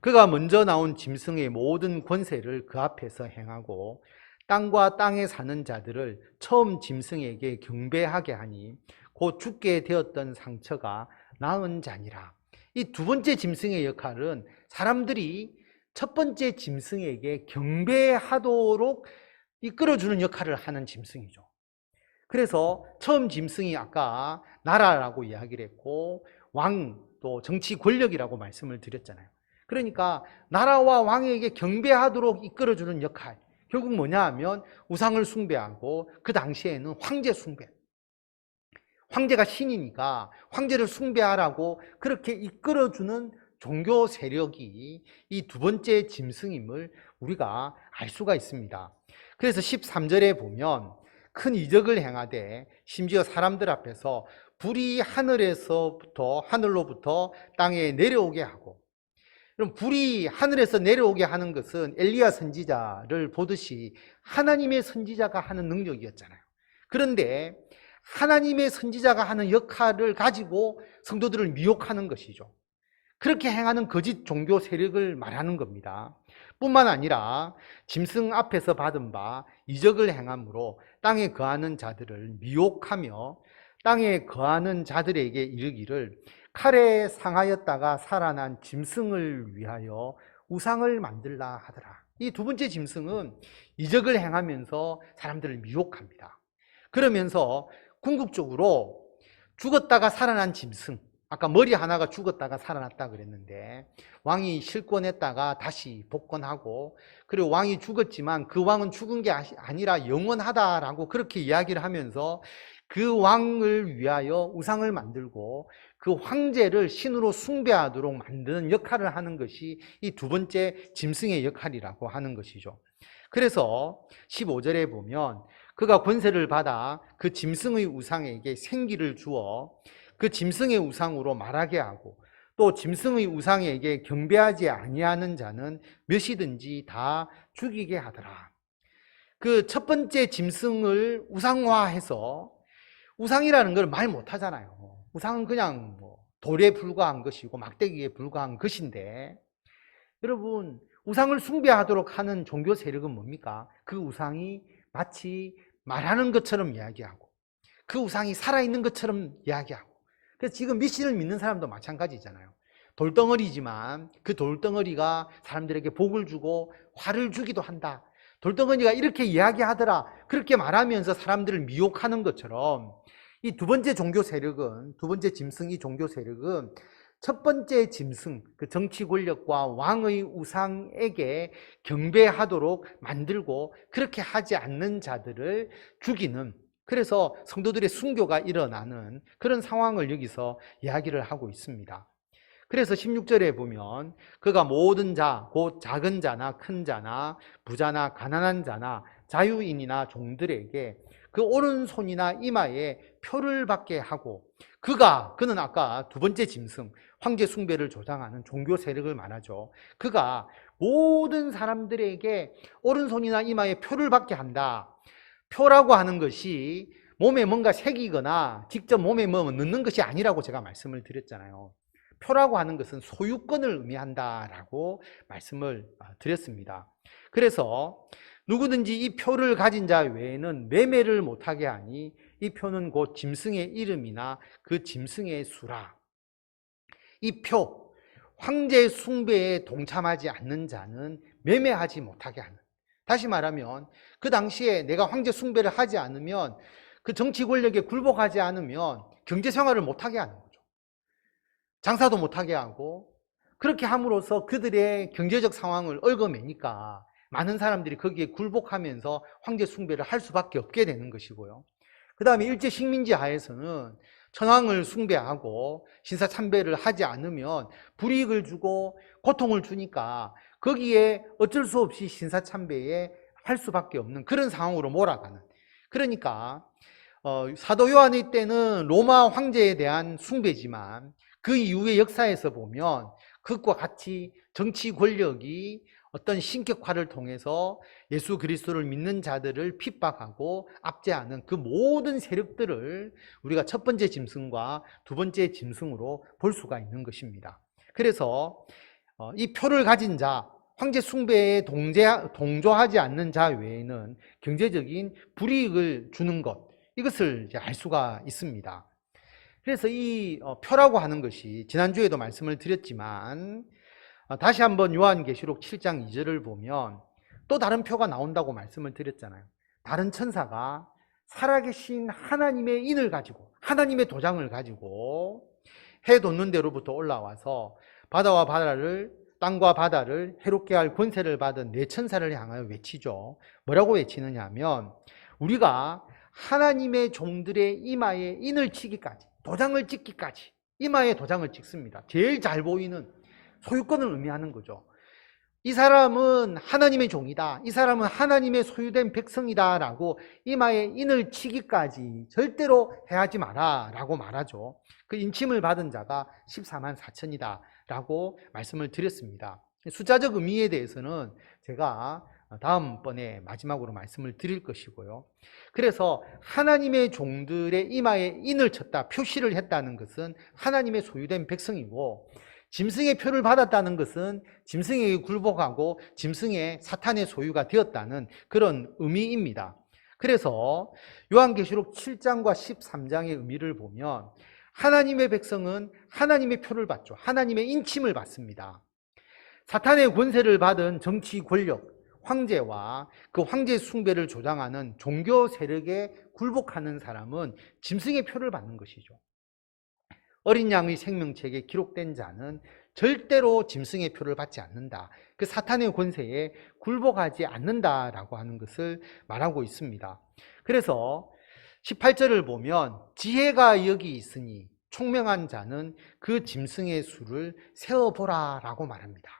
그가 먼저 나온 짐승의 모든 권세를 그 앞에서 행하고 땅과 땅에 사는 자들을 처음 짐승에게 경배하게 하니 곧 죽게 되었던 상처가 나은 자니라. 이 두 번째 짐승의 역할은 사람들이 첫 번째 짐승에게 경배하도록 이끌어주는 역할을 하는 짐승이죠. 그래서 처음 짐승이 아까 나라라고 이야기를 했고 왕, 또 정치 권력이라고 말씀을 드렸잖아요. 그러니까 나라와 왕에게 경배하도록 이끌어주는 역할, 결국 뭐냐 하면 우상을 숭배하고 그 당시에는 황제 숭배, 황제가 신이니까 황제를 숭배하라고 그렇게 이끌어주는 종교 세력이 이 두 번째 짐승임을 우리가 알 수가 있습니다. 그래서 13절에 보면 큰 이적을 행하되 심지어 사람들 앞에서 불이 하늘로부터 땅에 내려오게 하고, 그럼 불이 하늘에서 내려오게 하는 것은 엘리야 선지자를 보듯이 하나님의 선지자가 하는 능력이었잖아요. 그런데 하나님의 선지자가 하는 역할을 가지고 성도들을 미혹하는 것이죠. 그렇게 행하는 거짓 종교 세력을 말하는 겁니다. 뿐만 아니라 짐승 앞에서 받은 바 이적을 행함으로 땅에 거하는 자들을 미혹하며 땅에 거하는 자들에게 이르기를 칼에 상하였다가 살아난 짐승을 위하여 우상을 만들라 하더라. 이 두 번째 짐승은 이적을 행하면서 사람들을 미혹합니다. 그러면서 궁극적으로 죽었다가 살아난 짐승, 아까 머리 하나가 죽었다가 살아났다 그랬는데 왕이 실권했다가 다시 복권하고, 그리고 왕이 죽었지만 그 왕은 죽은 게 아니라 영원하다라고 그렇게 이야기를 하면서 그 왕을 위하여 우상을 만들고 그 황제를 신으로 숭배하도록 만드는 역할을 하는 것이 이 두 번째 짐승의 역할이라고 하는 것이죠. 그래서 15절에 보면 그가 권세를 받아 그 짐승의 우상에게 생기를 주어 그 짐승의 우상으로 말하게 하고, 또 짐승의 우상에게 경배하지 아니하는 자는 몇이든지 다 죽이게 하더라. 그 첫 번째 짐승을 우상화해서, 우상이라는 걸 말 못하잖아요. 우상은 그냥 돌에 불과한 것이고 막대기에 불과한 것인데, 여러분, 우상을 숭배하도록 하는 종교 세력은 뭡니까? 그 우상이 마치 말하는 것처럼 이야기하고 그 우상이 살아있는 것처럼 이야기하고. 그래서 지금 미신을 믿는 사람도 마찬가지잖아요. 돌덩어리지만 그 돌덩어리가 사람들에게 복을 주고 화를 주기도 한다. 돌덩어리가 이렇게 이야기하더라. 그렇게 말하면서 사람들을 미혹하는 것처럼 이 두 번째 종교 세력은, 두 번째 짐승, 이 종교 세력은 첫 번째 짐승, 그 정치 권력과 왕의 우상에게 경배하도록 만들고 그렇게 하지 않는 자들을 죽이는, 그래서 성도들의 순교가 일어나는 그런 상황을 여기서 이야기를 하고 있습니다. 그래서 16절에 보면 그가 모든 자, 곧 작은 자나 큰 자나 부자나 가난한 자나 자유인이나 종들에게 그 오른손이나 이마에 표를 받게 하고, 그는 아까 두 번째 짐승, 황제 숭배를 조장하는 종교 세력을 말하죠. 그가 모든 사람들에게 오른손이나 이마에 표를 받게 한다. 표라고 하는 것이 몸에 뭔가 새기거나 직접 몸에 뭐 넣는 것이 아니라고 제가 말씀을 드렸잖아요. 표라고 하는 것은 소유권을 의미한다라고 말씀을 드렸습니다. 그래서 누구든지 이 표를 가진 자 외에는 매매를 못하게 하니 이 표는 곧 짐승의 이름이나 그 짐승의 수라. 이 표, 황제 숭배에 동참하지 않는 자는 매매하지 못하게 하는. 다시 말하면 그 당시에 내가 황제 숭배를 하지 않으면, 그 정치 권력에 굴복하지 않으면 경제 생활을 못하게 하는 거죠. 장사도 못하게 하고, 그렇게 함으로써 그들의 경제적 상황을 얽어매니까 많은 사람들이 거기에 굴복하면서 황제 숭배를 할 수밖에 없게 되는 것이고요. 그 다음에 일제 식민지 하에서는 천황을 숭배하고 신사참배를 하지 않으면 불이익을 주고 고통을 주니까 거기에 어쩔 수 없이 신사참배에 할 수밖에 없는 그런 상황으로 몰아가는. 그러니까 사도 요한의 때는 로마 황제에 대한 숭배지만 그 이후의 역사에서 보면 그것과 같이 정치 권력이 어떤 신격화를 통해서 예수 그리스도를 믿는 자들을 핍박하고 압제하는 그 모든 세력들을 우리가 첫 번째 짐승과 두 번째 짐승으로 볼 수가 있는 것입니다. 그래서 이 표를 가진 자, 황제 숭배에 동조하지 않는 자 외에는 경제적인 불이익을 주는 것, 이것을 이제 알 수가 있습니다. 그래서 이 표라고 하는 것이 지난주에도 말씀을 드렸지만 다시 한번 요한계시록 7장 2절을 보면 또 다른 표가 나온다고 말씀을 드렸잖아요. 다른 천사가 살아계신 하나님의 인을 가지고, 하나님의 도장을 가지고 해 돋는 데로부터 올라와서 바다와 바다를 땅과 바다를 해롭게 할 권세를 받은 네 천사를 향하여 외치죠. 뭐라고 외치느냐 하면 우리가 하나님의 종들의 이마에 인을 치기까지, 도장을 찍기까지 이마에 도장을 찍습니다. 제일 잘 보이는 소유권을 의미하는 거죠. 이 사람은 하나님의 종이다, 이 사람은 하나님의 소유된 백성이다 라고 이마에 인을 치기까지 절대로 해하지 마라 라고 말하죠. 그 인침을 받은 자가 14만 4천이다 라고 말씀을 드렸습니다. 숫자적 의미에 대해서는 제가 다음번에 마지막으로 말씀을 드릴 것이고요. 그래서 하나님의 종들의 이마에 인을 쳤다, 표시를 했다는 것은 하나님의 소유된 백성이고, 짐승의 표를 받았다는 것은 짐승에게 굴복하고 짐승의 사탄의 소유가 되었다는 그런 의미입니다. 그래서 요한계시록 7장과 13장의 의미를 보면 하나님의 백성은 하나님의 표를 받죠. 하나님의 인침을 받습니다. 사탄의 권세를 받은 정치 권력, 황제와 그 황제 숭배를 조장하는 종교 세력에 굴복하는 사람은 짐승의 표를 받는 것이죠. 어린 양의 생명책에 기록된 자는 절대로 짐승의 표를 받지 않는다. 그 사탄의 권세에 굴복하지 않는다라고 하는 것을 말하고 있습니다. 그래서 18절을 보면 지혜가 여기 있으니 총명한 자는 그 짐승의 수를 세어보라 라고 말합니다.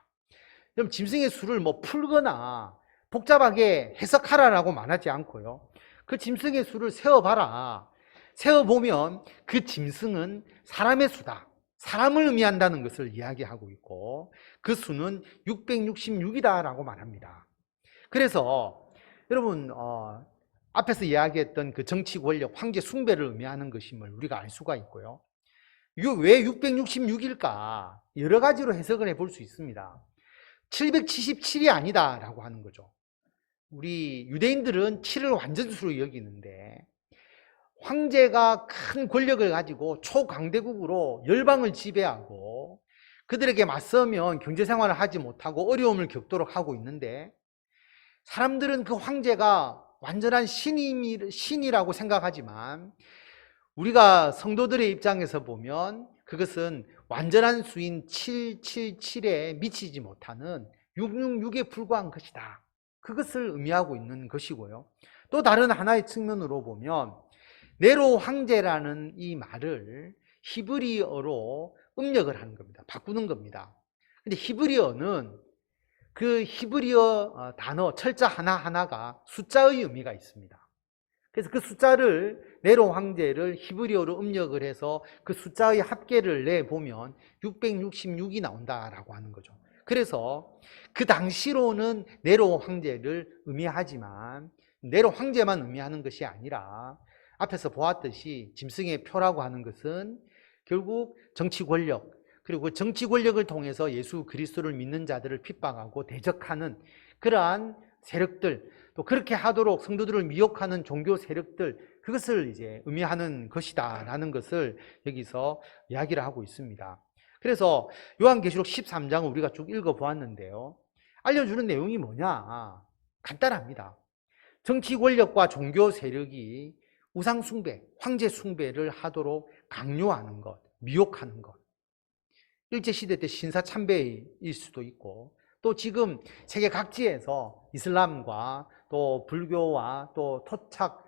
그럼 짐승의 수를 뭐 풀거나 복잡하게 해석하라라고 말하지 않고요. 그 짐승의 수를 세어봐라. 세어보면 그 짐승은 사람의 수다, 사람을 의미한다는 것을 이야기하고 있고, 그 수는 666이다 라고 말합니다. 그래서 여러분 앞에서 이야기했던 그 정치 권력, 황제 숭배를 의미하는 것임을 우리가 알 수가 있고요. 왜 666일까? 여러 가지로 해석을 해볼 수 있습니다. 777이 아니다 라고 하는 거죠. 우리 유대인들은 7을 완전수로 여기는데, 황제가 큰 권력을 가지고 초강대국으로 열방을 지배하고 그들에게 맞서면 경제생활을 하지 못하고 어려움을 겪도록 하고 있는데, 사람들은 그 황제가 완전한 신이라고 생각하지만 우리가 성도들의 입장에서 보면 그것은 완전한 수인 777에 미치지 못하는 666에 불과한 것이다. 그것을 의미하고 있는 것이고요. 또 다른 하나의 측면으로 보면 네로 황제라는 이 말을 히브리어로 음력을 하는 겁니다. 바꾸는 겁니다. 근데 히브리어는 그 히브리어 단어, 철자 하나하나가 숫자의 의미가 있습니다. 그래서 그 숫자를, 네로 황제를 히브리어로 음력을 해서 그 숫자의 합계를 내보면 666이 나온다라고 하는 거죠. 그래서 그 당시로는 네로 황제를 의미하지만 네로 황제만 의미하는 것이 아니라 앞에서 보았듯이 짐승의 표라고 하는 것은 결국 정치 권력, 그리고 정치 권력을 통해서 예수 그리스도를 믿는 자들을 핍박하고 대적하는 그러한 세력들, 또 그렇게 하도록 성도들을 미혹하는 종교 세력들, 그것을 이제 의미하는 것이다라는 것을 여기서 이야기를 하고 있습니다. 그래서 요한계시록 13장을 우리가 쭉 읽어보았는데요. 알려주는 내용이 뭐냐? 간단합니다. 정치 권력과 종교 세력이 우상 숭배, 황제 숭배를 하도록 강요하는 것, 미혹하는 것. 일제시대 때 신사 참배일 수도 있고, 또 지금 세계 각지에서 이슬람과 또 불교와 또 토착,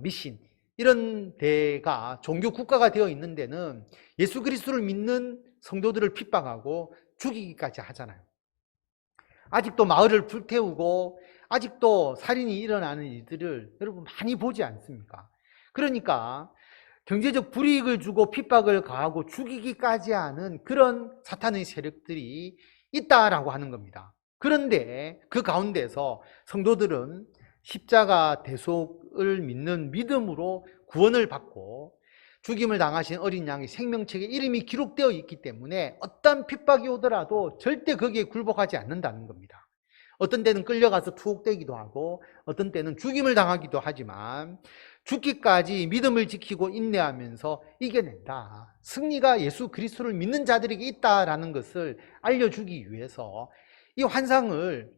미신, 이런 데가 종교 국가가 되어 있는 데는 예수 그리스도를 믿는 성도들을 핍박하고 죽이기까지 하잖아요. 아직도 마을을 불태우고 아직도 살인이 일어나는 일들을 여러분 많이 보지 않습니까? 그러니까 경제적 불이익을 주고 핍박을 가하고 죽이기까지 하는 그런 사탄의 세력들이 있다라고 하는 겁니다. 그런데 그 가운데서 성도들은 십자가 대속을 믿는 믿음으로 구원을 받고 죽임을 당하신 어린 양의 생명책에 이름이 기록되어 있기 때문에 어떤 핍박이 오더라도 절대 거기에 굴복하지 않는다는 겁니다. 어떤 때는 끌려가서 투옥되기도 하고 어떤 때는 죽임을 당하기도 하지만 죽기까지 믿음을 지키고 인내하면서 이겨낸다. 승리가 예수 그리스도를 믿는 자들에게 있다라는 것을 알려주기 위해서 이 환상을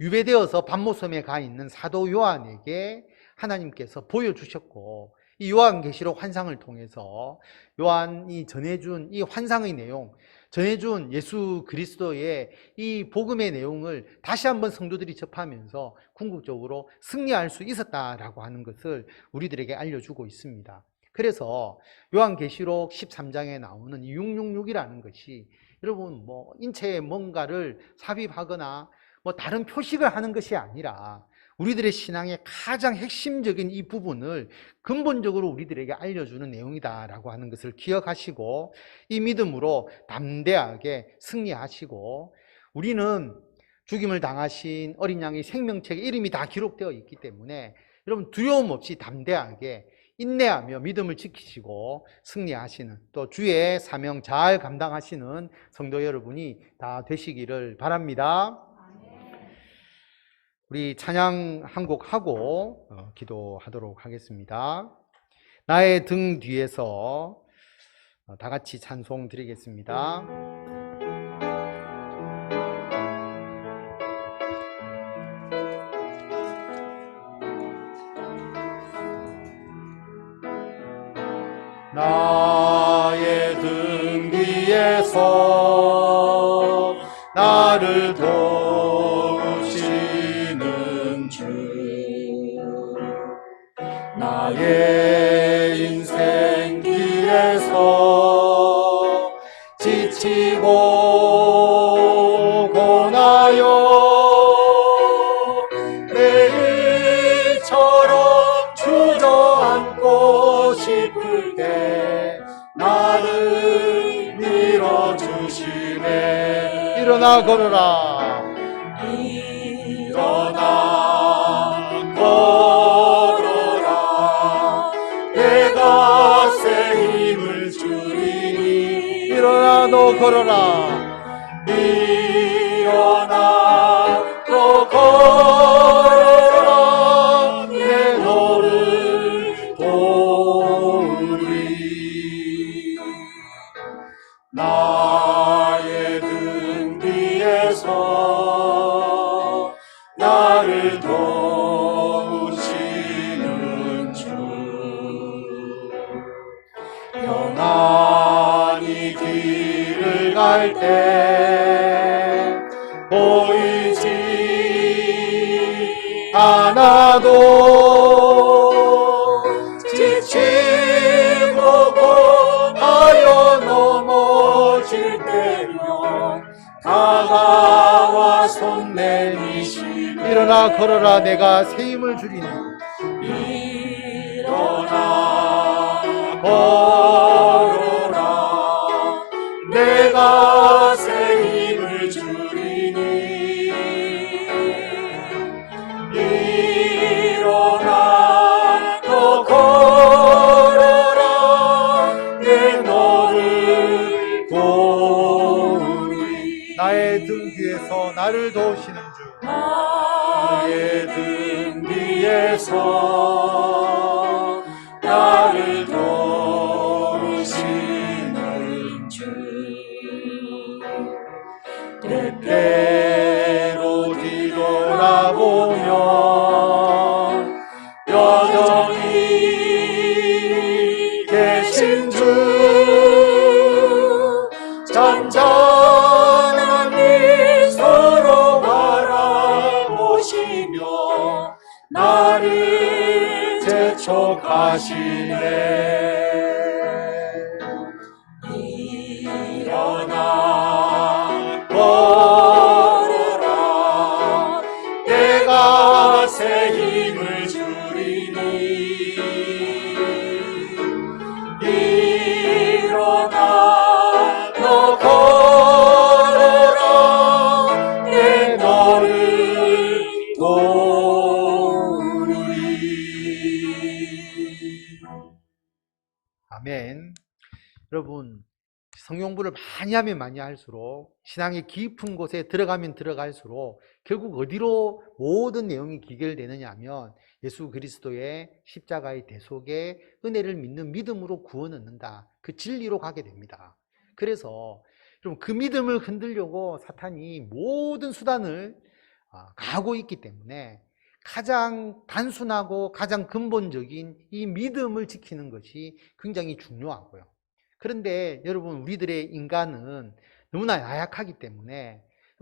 유배되어서 반모섬에 가 있는 사도 요한에게 하나님께서 보여주셨고, 이 요한계시록 환상을 통해서 요한이 전해준 이 환상의 내용, 전해준 예수 그리스도의 이 복음의 내용을 다시 한번 성도들이 접하면서 궁극적으로 승리할 수 있었다라고 하는 것을 우리들에게 알려주고 있습니다. 그래서 요한계시록 13장에 나오는 666이라는 것이 여러분 뭐 인체에 뭔가를 삽입하거나 뭐 다른 표식을 하는 것이 아니라 우리들의 신앙의 가장 핵심적인 이 부분을 근본적으로 우리들에게 알려주는 내용이다라고 하는 것을 기억하시고 이 믿음으로 담대하게 승리하시고, 우리는 죽임을 당하신 어린 양의 생명책에 이름이 다 기록되어 있기 때문에 여러분 두려움 없이 담대하게 인내하며 믿음을 지키시고 승리하시는, 또 주의 사명 잘 감당하시는 성도 여러분이 다 되시기를 바랍니다. 우리 찬양 한 곡 하고 기도하도록 하겠습니다. 나의 등 뒤에서 다 같이 찬송 드리겠습니다. 나의 등 뒤에서 나를 도우시는 주, 나의 인생 길에서 지치고 고나여 매일처럼 주저앉고 싶을 때 나를 밀어주시네. 일어나 걸어라, 일어나 걸어라, 내가 새 힘을 주리니. 일어나 너 걸어라, 일어나 너 걸어라, 내 너를 도우리. 나의 등 뒤에서 나를 도우시는 주, 평안히 길을 갈 때 보이지 않아도 지치고 고나여 넘어질 때면 다가와 손 내미시네. 일어나 걸어라, 내가 새 힘을 주리니. 일어나 걸어라, 내가 새 힘을 주리니. 일어나 너 걸어라, 내 너를 도우리. 나의 등 뒤에서 나를 도우시는 주, 나의 등 뒤에서 나를 도우시는 주, 때때로 뒤돌아보면 여전히 계신 주, 잔잔한 미소로 바라보시며 나를 재촉하시네. 일어나 걸어라, 내가 새 힘을 주리니. 일어나 너 걸어라, 내 너를 도우리. 아멘. 여러분, 성경부를 많이 하면 많이 할수록, 신앙의 깊은 곳에 들어가면 들어갈수록 결국 어디로 모든 내용이 기결되느냐 하면 예수 그리스도의 십자가의 대속의 은혜를 믿는 믿음으로 구원 얻는다, 그 진리로 가게 됩니다. 그래서 여러분, 그 믿음을 흔들려고 사탄이 모든 수단을 가하고 있기 때문에 가장 단순하고 가장 근본적인 이 믿음을 지키는 것이 굉장히 중요하고요. 그런데 여러분, 우리들의 인간은 너무나 나약하기 때문에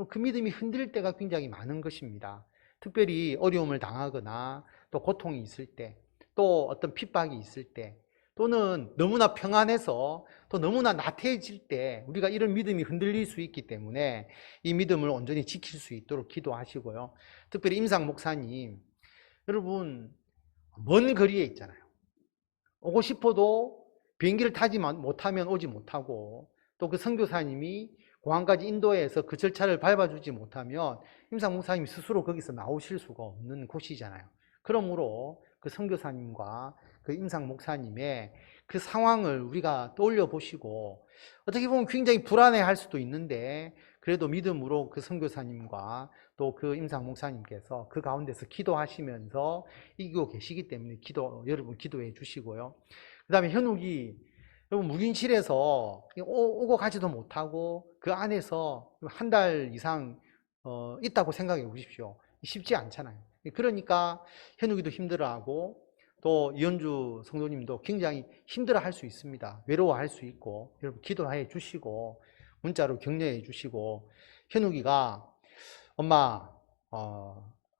그 믿음이 흔들릴 때가 굉장히 많은 것입니다. 특별히 어려움을 당하거나 또 고통이 있을 때, 또 어떤 핍박이 있을 때, 또는 너무나 평안해서 또 너무나 나태해질 때 우리가 이런 믿음이 흔들릴 수 있기 때문에 이 믿음을 온전히 지킬 수 있도록 기도하시고요. 특별히 임상 목사님, 여러분 먼 거리에 있잖아요. 오고 싶어도 비행기를 타지 못하면 오지 못하고, 또 그 선교사님이 공항까지 인도해서 그 절차를 밟아주지 못하면 임상 목사님이 스스로 거기서 나오실 수가 없는 곳이잖아요. 그러므로 그 선교사님과 그 임상 목사님의 그 상황을 우리가 떠올려 보시고, 어떻게 보면 굉장히 불안해할 수도 있는데 그래도 믿음으로 그 선교사님과 또 그 임상 목사님께서 그 가운데서 기도하시면서 이기고 계시기 때문에 여러분 기도해 주시고요. 그 다음에 현욱이 여러분 무인실에서 오고 가지도 못하고 그 안에서 한 달 이상 있다고 생각해 보십시오. 쉽지 않잖아요. 그러니까 현욱이도 힘들어하고 또 이현주 성도님도 굉장히 힘들어할 수 있습니다. 외로워할 수 있고, 여러분 기도해 주시고 문자로 격려해 주시고, 현욱이가 엄마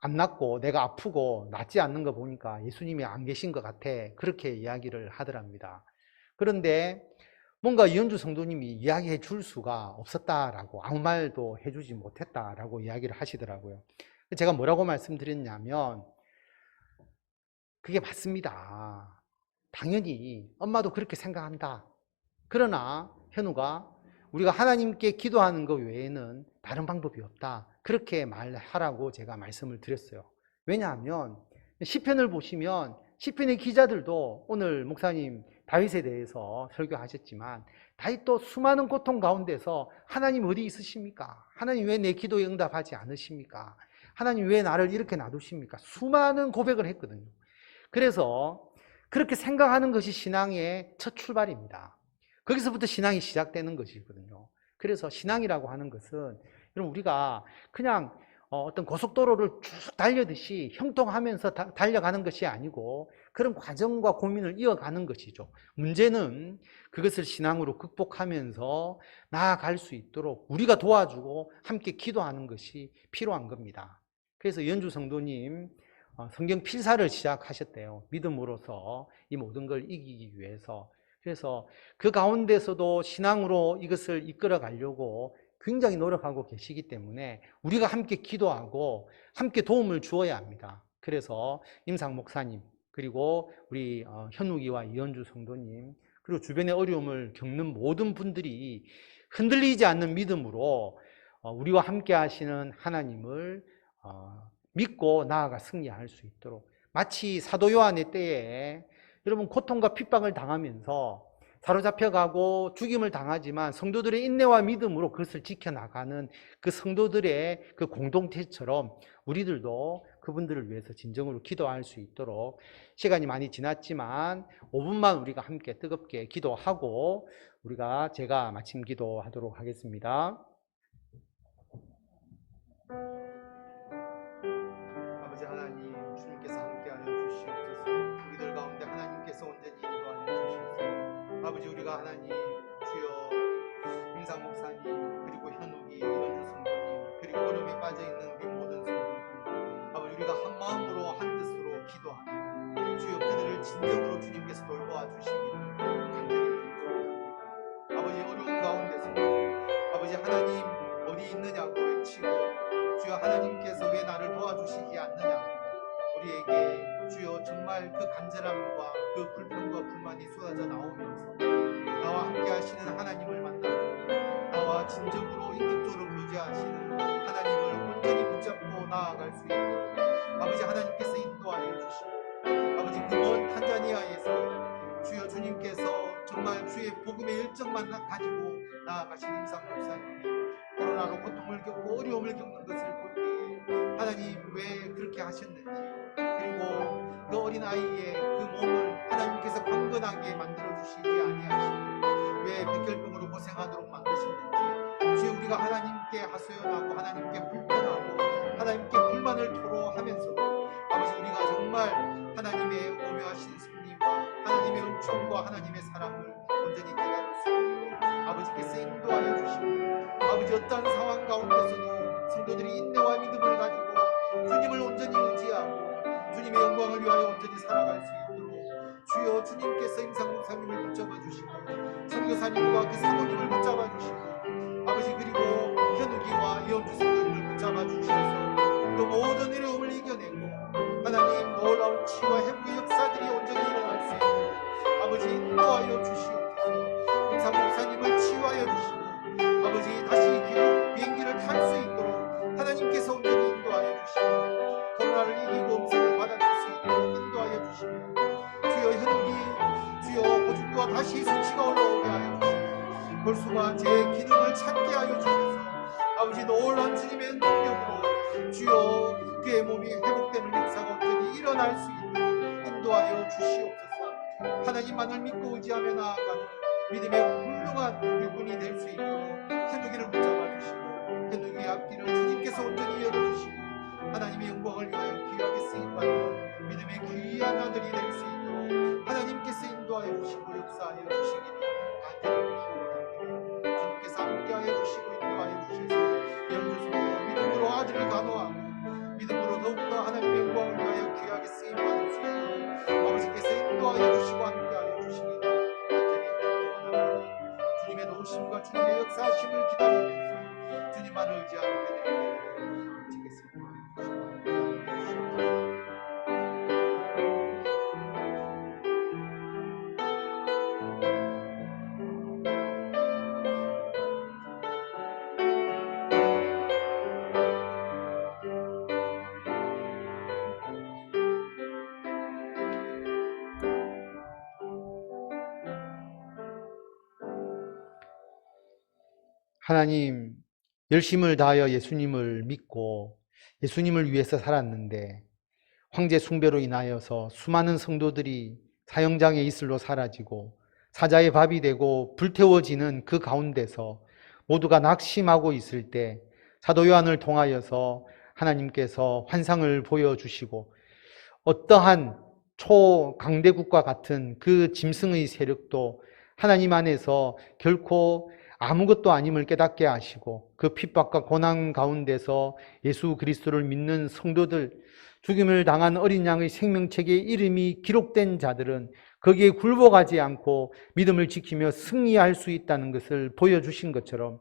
안 낫고 내가 아프고 낫지 않는 거 보니까 예수님이 안 계신 것 같아, 그렇게 이야기를 하더랍니다. 그런데 뭔가 이현주 성도님이 이야기해 줄 수가 없었다라고, 아무 말도 해주지 못했다라고 이야기를 하시더라고요. 제가 뭐라고 말씀드렸냐면, 그게 맞습니다. 당연히 엄마도 그렇게 생각한다. 그러나 현우가 우리가 하나님께 기도하는 것 외에는 다른 방법이 없다, 그렇게 말하라고 제가 말씀을 드렸어요. 왜냐하면 시편을 보시면 시편의 기자들도 오늘 목사님 다윗에 대해서 설교하셨지만, 다윗도 수많은 고통 가운데서 하나님 어디 있으십니까? 하나님 왜 내 기도에 응답하지 않으십니까? 하나님 왜 나를 이렇게 놔두십니까? 수많은 고백을 했거든요. 그래서 그렇게 생각하는 것이 신앙의 첫 출발입니다. 거기서부터 신앙이 시작되는 것이거든요. 그래서 신앙이라고 하는 것은 여러분, 우리가 그냥 어떤 고속도로를 쭉 달려듯이 형통하면서 달려가는 것이 아니고 그런 과정과 고민을 이어가는 것이죠. 문제는 그것을 신앙으로 극복하면서 나아갈 수 있도록 우리가 도와주고 함께 기도하는 것이 필요한 겁니다. 그래서 연주 성도님 성경 필사를 시작하셨대요. 믿음으로서 이 모든 걸 이기기 위해서. 그래서 그 가운데서도 신앙으로 이것을 이끌어 가려고 굉장히 노력하고 계시기 때문에 우리가 함께 기도하고 함께 도움을 주어야 합니다. 그래서 임상 목사님, 그리고 우리 현욱이와 이현주 성도님, 그리고 주변의 어려움을 겪는 모든 분들이 흔들리지 않는 믿음으로 우리와 함께 하시는 하나님을 믿고 나아가 승리할 수 있도록, 마치 사도 요한의 때에 여러분 고통과 핍박을 당하면서 사로잡혀가고 죽임을 당하지만 성도들의 인내와 믿음으로 그것을 지켜나가는 그 성도들의 그 공동체처럼 우리들도 그분들을 위해서 진정으로 기도할 수 있도록, 시간이 많이 지났지만 5분만 우리가 함께 뜨겁게 기도하고 제가 마침 기도하도록 하겠습니다. 아버지 하나님, 주님께서 함께하여 주시옵소서. 우리들 가운데 하나님께서 온전히 인도하여 주시옵소서. 아버지, 우리가 하나님 주여 임상 목사님, 그리고 현욱이, 이현주 성도님, 그리고 어려움에 빠져있는 우리 모든 성도들, 아버지 우리가 한 마음으로 한 뜻으로 기도하며 주여 그들을 진정으로 주님께서 돌보아 주시기를 간절히 기도합니다. 아버지, 어려운 가운데서 아버지 하나님 어디 있느냐고 외치고, 주여 하나님께서 왜 나를 도와주시지 않느냐고 우리에게 주여 정말 그 간절함과 그 불평과 불만이 쏟아져 나오면서 나와 함께 하시는 하나님을 만나고 나와 진정으로 인격적으로 교제하시는 하나님을 온전히 붙잡고 나아갈 수 있도록 아버지 하나님께서 인도하여 주시고, 아버지 그 먼 탄자니아에서 주여 주님께서 정말 주의 복음의 열정만 가지고 나아가신 임상 목사님이 코로나로 고통을 겪고 어려움을 겪는 것을 볼 때에 하나님 왜 그렇게 하셨는지, 그리고 그 어린아이의 그 몸을 하나님께서 강건하게 만들어주시지 아니하시고 왜 백혈병으로 고생하도록 만드셨는지, 주여 우리가 하나님께 하소연하고 하나님께 불평하고 하나님께 불만을 토로하면서도 아버지 어떠한 상황 가운데서도 성도들이 인내와 믿음을 가지고 주님을 온전히 의지하고 주님의 영광을 위하여 온전히 살아갈 수 있도록 주여 주님께서 임상 목사님을 붙잡아 주시고 선교사님과 그 사모님을 붙잡아 주시고 아버지 그리고 현욱이와 이현주 성도님을 붙잡아 주셔서 그 모든 어려움을 이겨내고 하나님 놀라운 치유와 회복의 역사들이 온전히 일어날 수 있도록 아버지 인도하여 주시옵소서. 임상 목사님을 치유하여 주시고 아버지 다시 귀국 비행기를 탈 수 있도록 하나님께서 온전히 인도하여 주시고 코로나를 이기고 음성을 받아낼 수 있도록 인도하여 주시며 주여 현욱이 주여 보증과 다시 수치가 올라오게 하여 주시고 골수가 제 기능을 찾게 하여 주셔서 아버지 놀라운 주님의 능력으로 주여 그의 몸이 회복되는 역사가 온전히 일어날 수 있도록 인도하여 주시옵소서. 하나님만을 믿고 의지하며 나아가는 믿음의 훌륭한 일꾼이 될 수 있도록 현욱이를 붙잡아 주시고 현욱이의 앞길을 주님께서 온전히 열어주시고 하나님의 영광을 위하여 귀하게 쓰임받는 믿음의 귀한 아들이 될 수 있도록 하나님께서 인도하여 주시고 역사하여 주시기를 간절히 기원합니다. 주님께서 함께하여 주시고 인도하여 주셔서 연주성도 믿음으로 아들을 간호하고 믿음으로 더욱더 하나님의 영광을 위하여 귀하게 쓰임받을 수 있도록 아버지께서 인도하여 주시고 함께하여 주시기를 간절히 기원합니다. 주님의 도우심과 주님의 역사하심을 기다리면서 주님만을 의지하는 게 되기를 아버지께서 하나님, 열심을 다하여 예수님을 믿고 예수님을 위해서 살았는데 황제 숭배로 인하여서 수많은 성도들이 사형장의 이슬로 사라지고 사자의 밥이 되고 불태워지는 그 가운데서 모두가 낙심하고 있을 때 사도 요한을 통하여서 하나님께서 환상을 보여주시고 어떠한 초강대국과 같은 그 짐승의 세력도 하나님 안에서 결코 아무것도 아님을 깨닫게 하시고 그 핍박과 고난 가운데서 예수 그리스도를 믿는 성도들, 죽임을 당한 어린 양의 생명책에 이름이 기록된 자들은 거기에 굴복하지 않고 믿음을 지키며 승리할 수 있다는 것을 보여주신 것처럼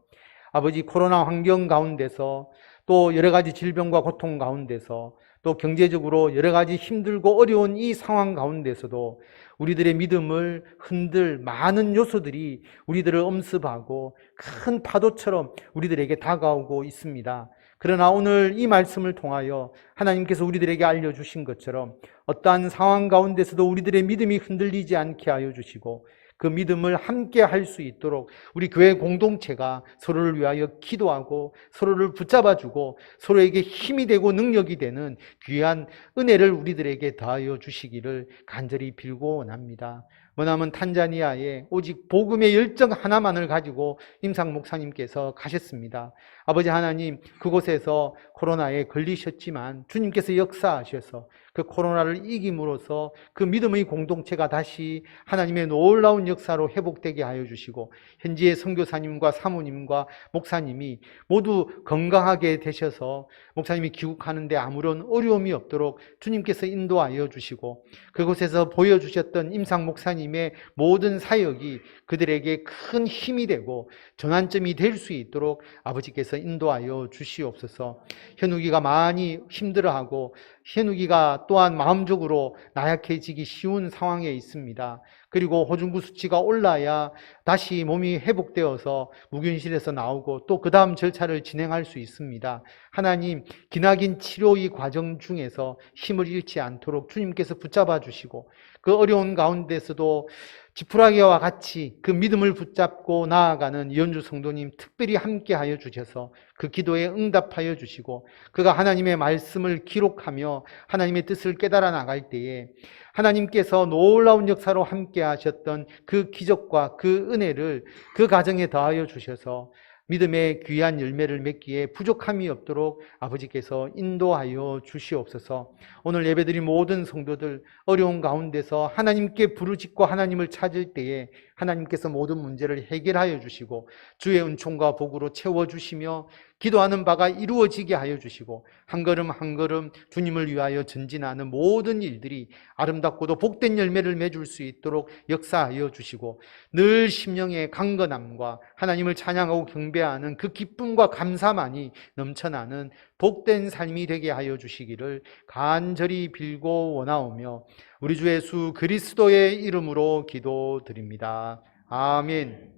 아버지 코로나 환경 가운데서 또 여러 가지 질병과 고통 가운데서 또 경제적으로 여러 가지 힘들고 어려운 이 상황 가운데서도 우리들의 믿음을 흔들 많은 요소들이 우리들을 엄습하고 큰 파도처럼 우리들에게 다가오고 있습니다. 그러나 오늘 이 말씀을 통하여 하나님께서 우리들에게 알려주신 것처럼 어떠한 상황 가운데서도 우리들의 믿음이 흔들리지 않게 하여 주시고 그 믿음을 함께 할 수 있도록 우리 교회 공동체가 서로를 위하여 기도하고 서로를 붙잡아주고 서로에게 힘이 되고 능력이 되는 귀한 은혜를 우리들에게 더하여 주시기를 간절히 빌고 원합니다. 뭐냐면 탄자니아에 오직 복음의 열정 하나만을 가지고 임상 목사님께서 가셨습니다. 아버지 하나님, 그곳에서 코로나에 걸리셨지만 주님께서 역사하셔서 그 코로나를 이김으로써 그 믿음의 공동체가 다시 하나님의 놀라운 역사로 회복되게 하여 주시고 현지의 선교사님과 사모님과 목사님이 모두 건강하게 되셔서 목사님이 귀국하는데 아무런 어려움이 없도록 주님께서 인도하여 주시고 그곳에서 보여주셨던 임상 목사님의 모든 사역이 그들에게 큰 힘이 되고 전환점이 될 수 있도록 아버지께서 인도하여 주시옵소서. 현욱이가 많이 힘들어하고 현욱이가 또한 마음적으로 나약해지기 쉬운 상황에 있습니다. 그리고 호중구 수치가 올라야 다시 몸이 회복되어서 무균실에서 나오고 또 그 다음 절차를 진행할 수 있습니다. 하나님, 기나긴 치료의 과정 중에서 힘을 잃지 않도록 주님께서 붙잡아 주시고 그 어려운 가운데서도 지푸라기와 같이 그 믿음을 붙잡고 나아가는 이현주 성도님 특별히 함께하여 주셔서 그 기도에 응답하여 주시고 그가 하나님의 말씀을 기록하며 하나님의 뜻을 깨달아 나갈 때에 하나님께서 놀라운 역사로 함께 하셨던 그 기적과 그 은혜를 그 가정에 더하여 주셔서 믿음의 귀한 열매를 맺기에 부족함이 없도록 아버지께서 인도하여 주시옵소서. 오늘 예배드린 모든 성도들 어려운 가운데서 하나님께 부르짖고 하나님을 찾을 때에 하나님께서 모든 문제를 해결하여 주시고 주의 은총과 복으로 채워주시며 기도하는 바가 이루어지게 하여 주시고 한 걸음 한 걸음 주님을 위하여 전진하는 모든 일들이 아름답고도 복된 열매를 맺을 수 있도록 역사하여 주시고 늘 심령의 강건함과 하나님을 찬양하고 경배하는 그 기쁨과 감사만이 넘쳐나는 복된 삶이 되게 하여 주시기를 간절히 빌고 원하오며 우리 주 예수 그리스도의 이름으로 기도드립니다. 아멘.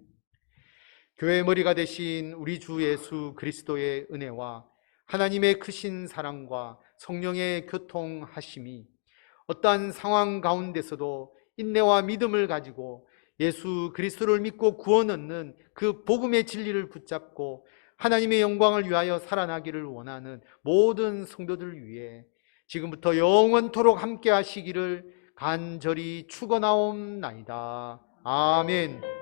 교회의 머리가 되신 우리 주 예수 그리스도의 은혜와 하나님의 크신 사랑과 성령의 교통하심이 어떠한 상황 가운데서도 인내와 믿음을 가지고 예수 그리스도를 믿고 구원 얻는 그 복음의 진리를 붙잡고 하나님의 영광을 위하여 살아나기를 원하는 모든 성도들 위해 지금부터 영원토록 함께 하시기를 간절히 축원하옵나이다. 아멘.